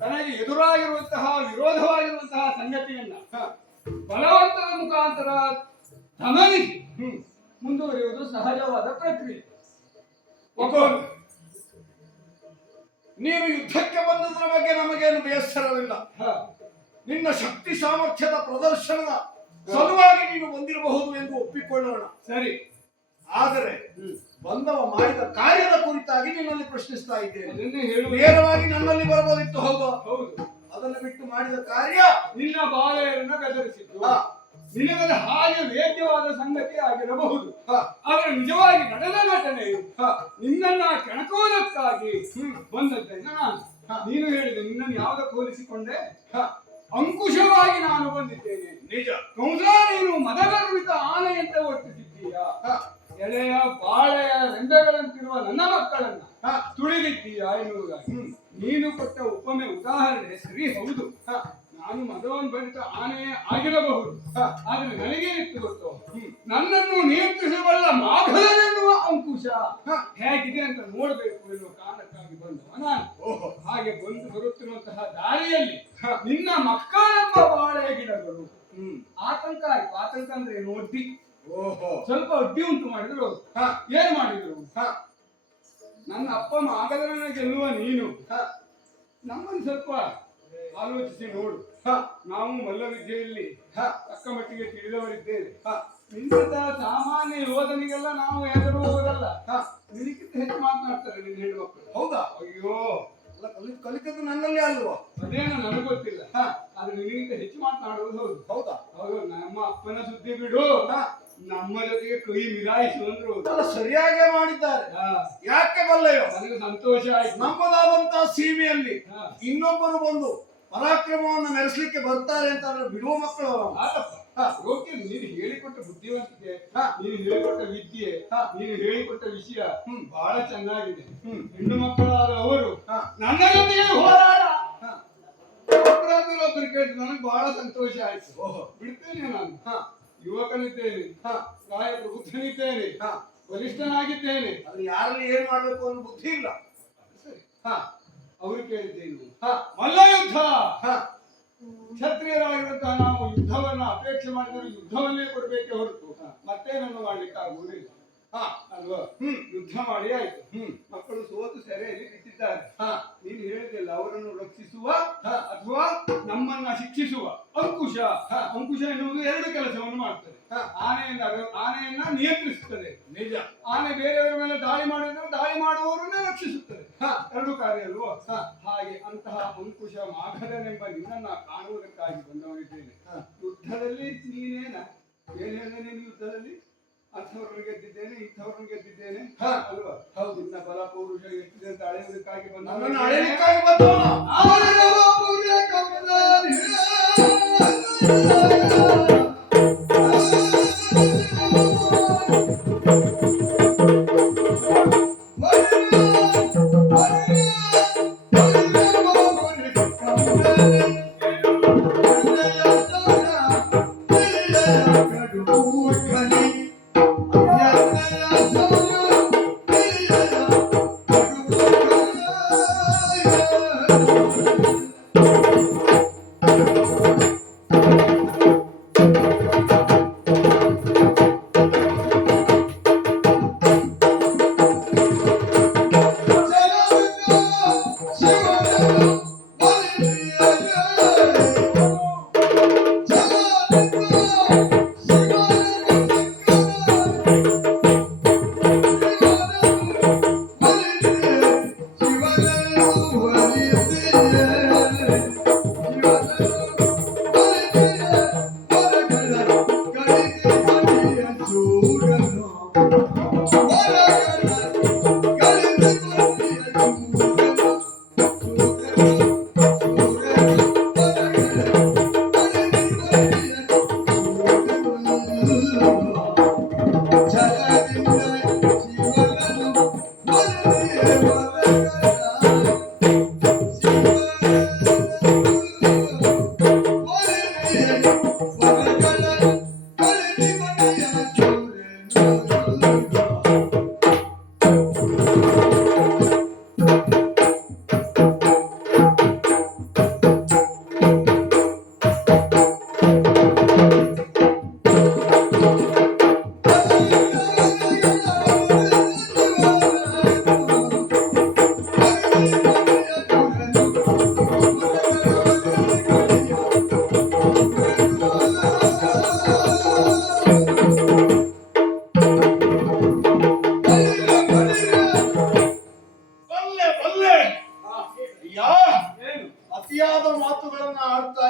ತನಗೆ ಎದುರಾಗಿರುವಂತಹ ವಿರೋಧವಾಗಿರುವಂತಹ ಸಂಗತಿಯನ್ನ ಹ. ಬಲವಂತದ ಮುಖಾಂತರ ಗಮನಿಸಿ ಮುಂದುವರಿಯುವುದು ಸಹಜವಾದ ಪ್ರಕ್ರಿಯೆ. ಒಬ್ಬ ನೀನು ಯುದ್ಧಕ್ಕೆ ಬಂದದ್ರ ಬಗ್ಗೆ ನಮಗೇನು ಬೇಸರವಿಲ್ಲ. ಹ, ನಿನ್ನ ಶಕ್ತಿ ಸಾಮರ್ಥ್ಯದ ಪ್ರದರ್ಶನದ ಸಲುವಾಗಿ ನೀನು ಬಂದಿರಬಹುದು ಎಂದು ಒಪ್ಪಿಕೊಳ್ಳೋಣ. ಸರಿ. ಆದರೆ ಬಂದವ ಮಾಡಿದ ಕಾರ್ಯದ ಕುರಿತಾಗಿ ನಿನ್ನಲ್ಲಿ ಪ್ರಶ್ನಿಸ್ತಾ ಇದ್ದೇನೆ. ಅದನ್ನೇ ಹೇಳುವ. ನೇರವಾಗಿ ನನ್ನಲ್ಲಿ ಬರಬಹುದಿತ್ತು. ಹೌದು. ಹೌದು. ಅದನ್ನು ಬಿಟ್ಟು ಮಾಡಿದ ಕಾರ್ಯ ನಿನ್ನ ಬಾಲೆಯರನ್ನ ಬೆದರಿಸಿದ್ದು ಹ. ನಿನಗದ ಹಾಗೆ ವೇದ್ಯವಾದ ಸಂಗತಿ ಆಗಿರಬಹುದು. ಹ. ಆದರೆ ನಿಜವಾಗಿ ನಡೆದ ಘಟನೆಯು ಹ. ನಿನ್ನನ್ನ ಕೆಣಕುವುದಕ್ಕಾಗಿ ಬಂದದ್ದನ್ನ ನಾನು. ಹ. ನೀನು ಹೇಳಿದೆ ನಿನ್ನನ್ನು ಯಾವುದಕ್ಕೆ ಹೋಲಿಸಿಕೊಂಡೆ? ಹ. ಅಂಕುಶವಾಗಿ ನಾನು ಬಂದಿದ್ದೇನೆ. ನಿಜ. ಕಂಸ ನೀನು ಮದಗರ್ವಿತ ಆನೆಯಂತೆ ವರ್ತಿಸಿದ್ದೀಯ. ಹ. ಎಳೆಯ ಬಾಳೆಯ ರೆಂಬೆಗಳಂತಿರುವ ನನ್ನ ಮಕ್ಕಳನ್ನ ಹ. ತುಳಿದಿದ್ದೀಯ ಎನ್ನುವುದಾಗಿ ನೀನು ಕೊಟ್ಟ ಉಪಮೆ ಉದಾಹರಣೆ ಸರಿ. ಹೌದು. ಹ. ನಾನು ಮದವನ್ನು ಭರಿತ ಆನೆಯೇ ಆಗಿರಬಹುದು. ಆದ್ರೆ ನನಗೇನಿತ್ತು ಗೊತ್ತು, ನನ್ನನ್ನು ನಿಯಂತ್ರಿಸಬಲ್ಲ ಮಾಘವನೆನ್ನುವ ಅಂಕುಶ ಹೇಗಿದೆ ಅಂತ ನೋಡಬೇಕು ಎನ್ನುವ ಕಾರಣಕ್ಕಾಗಿ ಬಂದವ ನಾನು. ಓಹೋ. ಹಾಗೆ ಬಂದು ಬರುತ್ತಿರುವಂತಹ ದಾರಿಯಲ್ಲಿ ನಿನ್ನ ಮಕ್ಕಳೆಂಬ ಬಾಳೆಯ ಗಿಡಗಳು ಆತಂಕ ಆಯ್ತು. ಆತಂಕ ಅಂದ್ರೆ ಏನು? ಅಡ್ಡಿ. ಓಹೋ. ಸ್ವಲ್ಪ ಅಡ್ಡಿ ಉಂಟು ಮಾಡಿದ್ರು. ಏನ್ ಮಾಡಿದ್ರು? ನನ್ನ ಅಪ್ಪ ಮಾಗದರನ್ನ ಗೆಲ್ಲುವ ನೀನು ನಮ್ಮನ್ನು ಸ್ವಲ್ಪ ಆಲೋಚಿಸಿ ನೋಡು. ನಾವು ಮಲ್ಲವಿದ್ಯೆಯಲ್ಲಿ ತಕ್ಕ ಮಟ್ಟಿಗೆ ತಿಳಿದವರಿದ್ದೇವೆ. ನಿನ್ನಂತಹ ಸಾಮಾನ್ಯ ಯೋಧನಿಗೆಲ್ಲ ನಾವು ಹೆದರುವುದಲ್ಲ. ನಿನಕ್ಕಿಂತ ಹೆಚ್ಚು ಮಾತನಾಡ್ತಾರೆ ನಿನ್ನ ಹೆಣ್ಣು ಮಕ್ಕಳು. ಹೌದಾ? ಅಯ್ಯೋ, ಕಲಿತದ್ದು ನನ್ನಲ್ಲಿ ಅಲ್ವಾ? ಅದೇನು ನನಗೆ ಗೊತ್ತಿಲ್ಲ. ಆದ್ರೆ ನಿನಗಿಂತ ಹೆಚ್ಚು ಮಾತನಾಡುವುದು ಹೌದು. ಹೌದಾ? ಹೌದು. ನಮ್ಮ ಅಪ್ಪನ ಸುದ್ದಿ ಬಿಡು, ನಮ್ಮ ಜೊತೆಗೆ ಕೈ ಮಿಲಾಯಿಸು ಅಂದ್ರು. ಸರಿಯಾಗೇ ಮಾಡಿದ್ದಾರೆ. ಯಾಕೆ ಬಲ್ಲೆಯೋ? ನನಗೆ ಸಂತೋಷ ಆಯ್ತು. ನಮ್ಮದಾದಂತಹ ಸೀಮೆಯಲ್ಲಿ ಇನ್ನೊಬ್ಬರು ಬಂದು ಪರಾಕ್ರಮವನ್ನು ಮೆರೆಸಲಿಕ್ಕೆ ಬರ್ತಾರೆ ಅಂತ ಬಿಡುವ ಮಕ್ಕಳು ಅವರು. ನೀನು ಹೇಳಿಕೊಟ್ಟ ಬುದ್ಧಿವಂತಿಕೆ, ನೀನು ಹೇಳಿಕೊಟ್ಟ ವಿದ್ಯೆ, ನೀನು ಹೇಳಿಕೊಟ್ಟ ವಿಷಯ ಬಹಳ ಚೆನ್ನಾಗಿದೆ. ಹೆಣ್ಣು ಮಕ್ಕಳಾದ ಅವರು ನನ್ನ ಜೊತೆಗೆ ಹೋರಾಡ ಒಬ್ಬರು ಕೇಳಿದ್ರು. ನನಗೆ ಬಹಳ ಸಂತೋಷ ಆಯ್ತು. ಬಿಡ್ತೇನೆ ನಾನು. ಯುವಕನಿದ್ದೇನೆ, ಪ್ರಾಯ ಪ್ರಬುದ್ಧನಿದ್ದೇನೆ, ಬಲಿಷ್ಠನಾಗಿದ್ದೇನೆ. ಅದು ಯಾರಲ್ಲಿ ಏನ್ ಮಾಡ್ಬೇಕು ಅನ್ನೋ ಬುದ್ಧಿ ಇಲ್ಲ. ಸರಿ. ಅವರು ಕೇಳಿದ್ದೇನು? ಮಲ್ಲ ಯುದ್ಧ. ಕ್ಷತ್ರಿಯರಾಗಿರುವಂತಹ ನಾವು ಯುದ್ಧವನ್ನ ಅಪೇಕ್ಷೆ ಮಾಡಿದರೆ ಯುದ್ಧವನ್ನೇ ಕೊಡಬೇಕೆ ಹೊರತು ಮತ್ತೇನನ್ನು ಮಾಡ್ಲಿಕ್ಕೆ ಆಗುವುದಿಲ್ಲ. ಅಲ್ವಾ? ಯುದ್ಧ ಮಾಡಿ ಆಯ್ತು. ಮಕ್ಕಳು ಸೋತು ಸೆರೆಯಲ್ಲಿ ಬಿಟ್ಟಿದ್ದಾರೆ. ನೀನು ಹೇಳಿದಿಲ್ಲ ಅವರನ್ನು ರಕ್ಷಿಸುವ ಅಥವಾ ನಮ್ಮನ್ನ ಶಿಕ್ಷಿಸುವ ಅಂಕುಶ. ಅಂಕುಶ ಎನ್ನುವುದು ಎರಡು ಕೆಲಸವನ್ನು ಮಾಡ್ತದೆ. ಆನೆಯನ್ನ ನಿಯಂತ್ರಿಸುತ್ತದೆ. ನಿಜ. ಆನೆ ಬೇರೆಯವರ ಮೇಲೆ ದಾಳಿ ಮಾಡಿದ್ರೆ ದಾಳಿ ಮಾಡುವವರನ್ನೇ ರಕ್ಷಿಸುತ್ತದೆ. ಎರಡು ಕಾರ್ಯ ಅಲ್ವಾ? ಹಾಗೆ ಅಂತಹ ಅಂಕುಶ ಮಾಘದನೆಂಬ ನಿನ್ನನ್ನ ಕಾಣುವುದಕ್ಕಾಗಿ ಬಂದವನಿದ್ದೇನೆ. ಯುದ್ಧದಲ್ಲಿ ನೀನೇನ ಏನ್ ಹೇಳಿದೆ? ನೀನು ಯುದ್ಧದಲ್ಲಿ ಅಂಥವ್ರನ್ನು ಗೆದ್ದಿದ್ದೇನೆ, ಇಂಥವ್ರನ್ನು ಗೆದ್ದಿದ್ದೇನೆ ಅಲ್ವಾ? ಹೌದು. ನಿನ್ನ ಬಲ ಪೌರುಷ ಎಷ್ಟಿದೆ ಅಂತ ಅಳೆಯುವುದಕ್ಕಾಗಿ ಬಂದ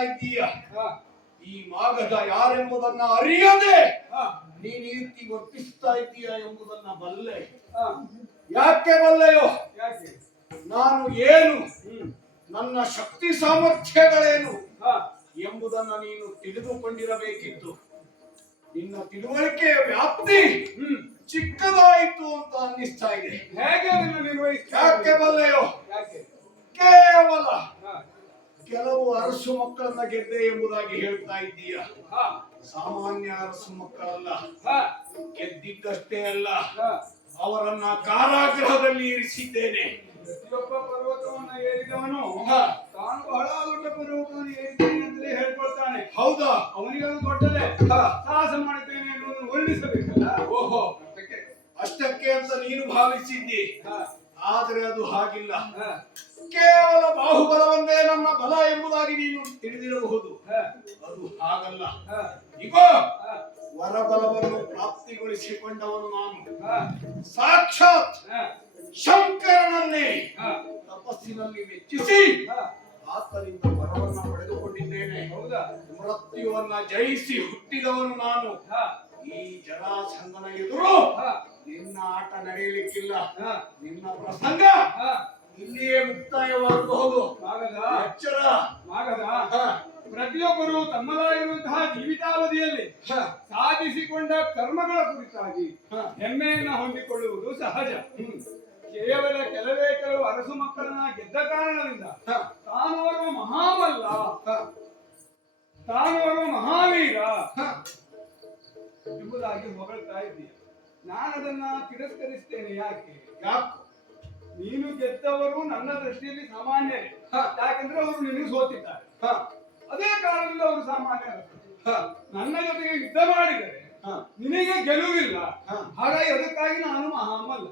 ಇದ್ದೀಯ. ಹಾ, ಈ ಮಾಗದ ಯಾರೆಂಬುದನ್ನ ಅರಿಯದೆ ಹಾ, ನೀನು ಈ ರೀತಿ ವರ್ತಿಸ್ತಾ ಇದ್ದೀಯ ಎಂಬುದನ್ನ ಬಲ್ಲೆ. ಹಾ. ಯಾಕೆ ಬಲ್ಲೆಯೋ? ಯಾಕೆ? ನಾನು ಏನು, ಹ್ಮ್. ನನ್ನ ಶಕ್ತಿ ಸಾಮರ್ಥ್ಯಗಳೇನು ಹಾ, ಎಂಬುದನ್ನ ನೀನು ತಿಳಿದುಕೊಂಡಿರಬೇಕಿತ್ತು. ನಿನ್ನ ತಿಳುವಳಿಕೆಯ ವ್ಯಾಪ್ತಿ ಚಿಕ್ಕದಾಯಿತು ಅಂತ ಅನ್ನಿಸ್ತಾ ಇದೆ. ಹೇಗೆ ಅದನ್ನು ನಿರ್ವಹಿಸ್ತಾ ಯಾಕೆ ಇದ್ದೀರಿ? ಬಲ್ಲೆಯೋ? ಯಾಕೆ? ಕೇವಲ ಹಾ, ಕೆಲವು ಅರಸು ಮಕ್ಕಳನ್ನ ಗೆದ್ದೆ ಎಂಬುದಾಗಿ ಹೇಳ್ತಾ ಇದ್ದೀಯ. ಹಾ, ಸಾಮಾನ್ಯ ಅರಸು ಮಕ್ಕಳಲ್ಲ, ಹಾ, ಗೆದ್ದಿದ್ದಷ್ಟೇ ಅಲ್ಲ, ಹಾ. ಅವರನ್ನ ಕಾರಾಗೃಹದಲ್ಲಿ ಇರಿಸಿದ್ದೇನೆ. ಪ್ರತಿಯೊಬ್ಬ ಪರ್ವತವನ್ನ ಏರಿದವನು ಹಾ. ತಾನು ಬಹಳ ದೊಡ್ಡ ಪರ್ವತವನ್ನು ಏರಿದ್ದೇನೆ ಅಂತಲೇ ಹೇಳ್ಕೊಳ್ತಾನೆ. ಹೌದಾ? ಅವನಿಗದು ದೊಡ್ಡದೇ. ಹಾ. ಸಾಹಸ ಮಾಡುತ್ತೇನೆ ಅನ್ನೋದನ್ನು ವರ್ಣಿಸಬೇಕಲ್ಲ. ಓಹೋ, ಅದಕ್ಕೆ. ಅಷ್ಟಕ್ಕೆ ಅಂತ ನೀನು ಭಾವಿಸಿದ್ದಿ. ಹಾ, ಆದ್ರೆ ಅದು ಹಾಗಿಲ್ಲ. ಹಾ, ಕೇವಲ ಬಾಹುಬಲವನ್ನೇ ನನ್ನ ಬಲ ಎಂಬುದಾಗಿ ನೀನು ತಿಳಿದಿರಬಹುದು. ಹಾ, ಅದು ಹಾಗಲ್ಲ. ಹಾ, ಇಗೋ, ಹಾ, ವರಬಲವನ್ನು ಪ್ರಾಪ್ತಿಗೊಳಿಸಿಕೊಂಡವನು ನಾನು. ಹಾ, ಸಾಕ್ಷಾತ್ ಹಾ, ಶಂಕರನನ್ನೇ ಹಾ, ತಪಸ್ಸಿನಲ್ಲಿ ಮೆಚ್ಚಿಸಿ ಹಾ. ಆತನಿಂದ ವರವನ್ನ ಪಡೆದುಕೊಂಡಿದ್ದೇನೆ. ಹೌದಾ? ಮೃತ್ಯುವನ್ನ ಜಯಿಸಿ ಹುಟ್ಟಿದವನು ನಾನು. ಹಾ, ಈ ಜರಾಸಂಧನ ಎದುರು ಹಾ, ನಿನ್ನ ಆಟ ನಡೆಯಲಿಕ್ಕಿಲ್ಲ. ಹಾ, ನಿನ್ನ ಪ್ರಸಂಗ ಹಾ. ಇಲ್ಲಿಯೇ ಮುಕ್ತಾಯವಾಗಬಹುದು. ಮಾಗದ, ಎಚ್ಚರ. ಮಾಗದ. ಹ, ಪ್ರತಿಯೊಬ್ಬರು ತಮ್ಮದಾಗಿರುವಂತಹ ಜೀವಿತಾವಧಿಯಲ್ಲಿ ಹ, ಸಾಧಿಸಿಕೊಂಡ ಕರ್ಮಗಳ ಕುರಿತಾಗಿ ಹ. ಹೆಮ್ಮೆಯನ್ನ ಹೊಂದಿಕೊಳ್ಳುವುದು ಸಹಜ. ಕೇವಲ ಕೆಲವು ಅರಸು ಮಕ್ಕಳನ್ನ ಗೆದ್ದ ಕಾರಣದಿಂದ ಹ, ತಾನೋರ್ವ ಮಹಾಮಲ್ಲ, ಹ, ತಾನೋರ್ವ ಮಹಾವೀರ ಹ. ಎಂಬುದಾಗಿ ಹೊಗಳ್ತಾ ಇದ್ದೀಯ. ನಾನದನ್ನ ತಿರಸ್ಕರಿಸ್ತೇನೆ. ಯಾಕೆ? ಯಾಕೋ? ನೀನು ಗೆದ್ದವರು ನನ್ನ ದೃಷ್ಟಿಯಲ್ಲಿ ಸಾಮಾನ್ಯರೇ. ಹ. ಯಾಕಂದ್ರೆ ಅವರು ನಿನಗೆ ಸೋತಿದ್ದಾರೆ. ಹ, ಅದೇ ಕಾರಣದಿಂದ ಅವರು ಸಾಮಾನ್ಯರು. ಹ, ನನ್ನ ಜೊತೆಗೆ ಯುದ್ಧ ಮಾಡಿದರೆ ಹ. ನಿನಗೆ ಗೆಲುವಿಲ್ಲ. ಹ. ಹಾಗಾಗಿ ಅದಕ್ಕಾಗಿ ನಾನು ಮಹಾಮಲ್ಲ.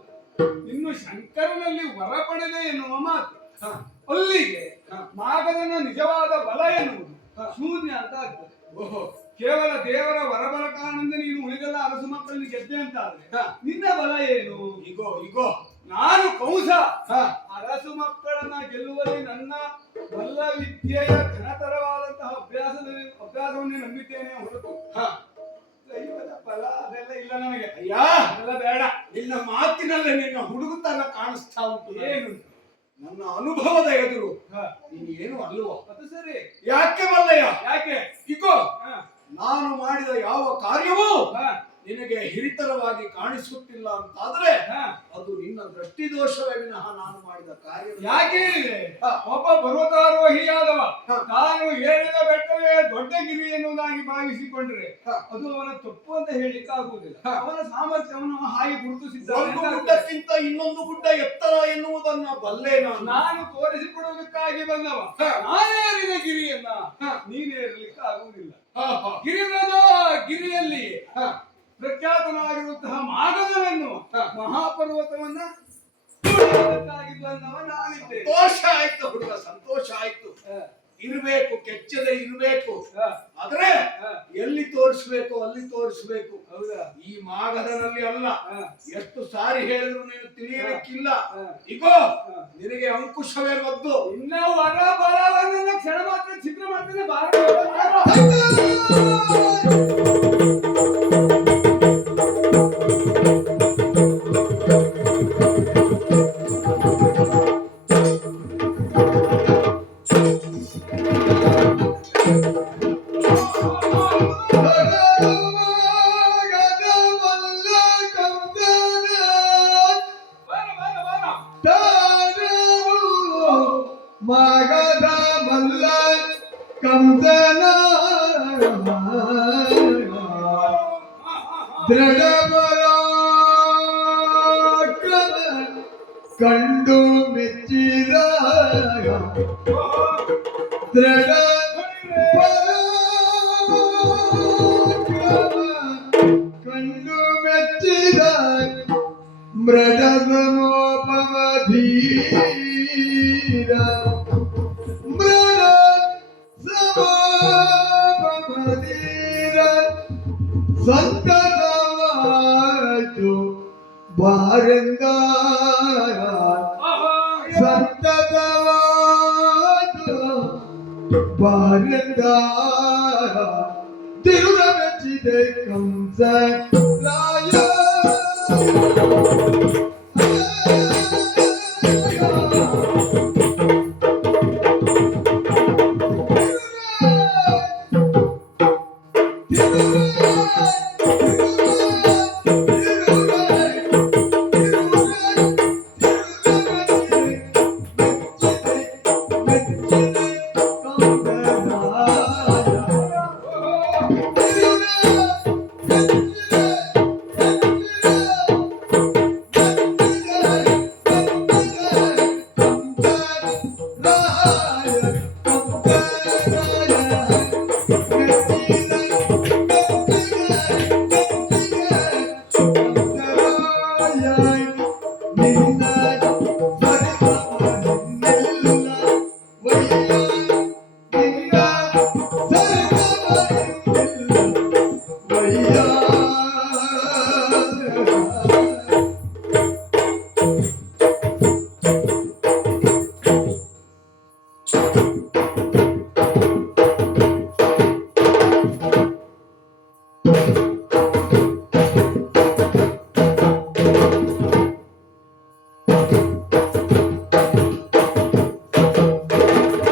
ಇನ್ನು ಶಂಕರನಲ್ಲಿ ವರ ಪಡೆದೆ ಎನ್ನುವ ಮಾತು. ಹ. ಅಲ್ಲಿಗೆ ಹ. ಮಾಗದನ ನಿಜವಾದ ಬಲ ಎನ್ನುವುದು ಶೂನ್ಯ ಅಂತ ಆಗ್ತದೆ. ಓಹೋ, ಕೇವಲ ದೇವರ ವರಬಲ ಕಾರಣದಿಂದ ನೀನು ಉಳಿದೆಲ್ಲ ಅರಸು ಮಕ್ಕಳನ್ನು ಗೆದ್ದೆ ಅಂತ ಆದ್ರೆ ಹ. ನಿನ್ನ ಬಲ ಏನು? ಇಗೋ. ನಾನು ಕಂಸ. ಹ. ಅರಸು ಮಕ್ಕಳನ್ನ ಗೆಲ್ಲುವಲ್ಲಿ ನನ್ನ ಬಲ್ಲ ವಿದ್ಯೆಯ ಘನತರವಾದಂತಹ ಅಭ್ಯಾಸವನ್ನೇ ನಂಬಿದ್ದೇನೆ ಹೊರತು ಹ. ದೈವದ ಬಲ ಅದೆಲ್ಲ ಇಲ್ಲ ನನಗೆ. ಅಯ್ಯ, ಅದೆಲ್ಲ ಬೇಡ. ನಿನ್ನ ಮಾತಿನಲ್ಲೇ ನಿನ್ನ ಹುಡುಗುತನ ಕಾಣಿಸ್ತಾ ಉಂಟು. ಏನು? ನನ್ನ ಅನುಭವದ ಎದುರು ಹ, ನೀನು ಏನು ಅಲ್ಲವೋ? ಅದು ಸರಿ. ಯಾಕೆ ಬಲ್ಲಯ್ಯ? ಯಾಕೆ? ಇಗೋ, ಹ, ನಾನು ಮಾಡಿದ ಯಾವ ಕಾರ್ಯವೂ ಹ, ನಿನಗೆ ಹಿರಿತರವಾಗಿ ಕಾಣಿಸುತ್ತಿಲ್ಲ ಅಂತಾದ್ರೆ ಹ. ಅದು ನಿನ್ನ ದೃಷ್ಟಿ ದೋಷವೇ ವಿನಃ ನಾನು ಮಾಡಿದ ಕಾರ್ಯ. ಯಾಕೆ ಹೇಳಿದೆ? ಹ. ಒಬ್ಬ ಪರ್ವತಾರೋಹಿಯಾದವ ಹ. ತಾನು ಏರಿದ ಬೆಟ್ಟವೇ ದೊಡ್ಡ ಗಿರಿ ಎನ್ನುವುದಾಗಿ ಭಾವಿಸಿಕೊಂಡ್ರೆ ಹ. ಅದು ಅವನ ತಪ್ಪು ಅಂತ ಹೇಳಿಕ್ಕೆ ಆಗುವುದಿಲ್ಲ. ಹ. ಅವನ ಸಾಮರ್ಥ್ಯವನ್ನು ಹಾಗೆ ಗುರುತಿಸಿದ್ದಾನೆ ಒಂದು ಅಂತ ಆಗ್ತದೆ. ಗುಡ್ಡಕ್ಕಿಂತ ಇನ್ನೊಂದು ಗುಡ್ಡ ಎತ್ತರ ಎನ್ನುವುದನ್ನ ಬಲ್ಲೆ ನಾನು. ನಾನು ತೋರಿಸಿಕೊಡುವುದಕ್ಕಾಗಿ ಬಂದವ. ಹ. ನಾನೇರಿದ ಗಿರಿಯನ್ನ ಹ. ನೀನೇರಲಿಕ್ಕೆ ಆಗುವುದಿಲ್ಲ. ಹ, ಹ, ಗಿರಿರಾಜ ಗಿರಿಯಲ್ಲಿ ಹ. ಪ್ರಖ್ಯಾತನಾಗಿರುವಂತಹ ಮಾಗದನೆನ್ನುವ ಹ. ಮಹಾಪರ್ವತವನ್ನ ತುಳಿಯುವುದಕ್ಕಾಗಿ ಬಂದವ ನಾನಿದ್ದೆ. ಸಂತೋಷ ಆಯ್ತು ಹುಡುಗ, ಸಂತೋಷ ಆಯ್ತು. ಹ, ಇರ್ಬೇಕು, ಕೆಚ್ಚದೆ ಇರ್ಬೇಕು. ಹ, ಆದ್ರೆ ಹ. ಎಲ್ಲಿ ತೋರಿಸ್ಬೇಕು ಅಲ್ಲಿ ತೋರಿಸ್ಬೇಕು. ಹೌದಾ? ಈ ಮಾಗದನಲ್ಲಿ ಅಲ್ಲ. ಹ. ಎಷ್ಟು ಸಾರಿ ಹೇಳಿದ್ರು ನೀನು ತಿಳಿಯಲಿಕ್ಕಿಲ್ಲ. ಹ. ಇಗೋ, ಹ. ನಿನಗೆ ಅಂಕುಶವೇ ಮದ್ದು. ಇನ್ನ ವರ ಬಲವನ್ನು ಕ್ಷಣ ಮಾತ್ರ ಚಿತ್ರ ಮಾಡ್ತೇನೆ. ಭಾರತ ಮಗದ ಮಲ್ಲ ಕಂಸನ ದೃಢ ಪರಾಕ್ರಮ ಕಂಡು ಮೆಚ್ಚಿದ ದೃಢ ಪರಾಕ್ರಮ ಕಂಡು ಮೆಚ್ಚಿದ ಮೃಡ ಸಮೋಪಮಧೀರ ಮೃಡ ಸಮೋಪಮಧೀರ ಸಂತತವಾಯ್ತು ಬಾರಂಗ ಸಂತತವಾಯ್ತು ಬಾರೆಂದ ತಿರುಳ ಮೆಚ್ಚಿದೆ ಕಂಸ ರಾಯ ಮೆಚ್ಚಿದೆ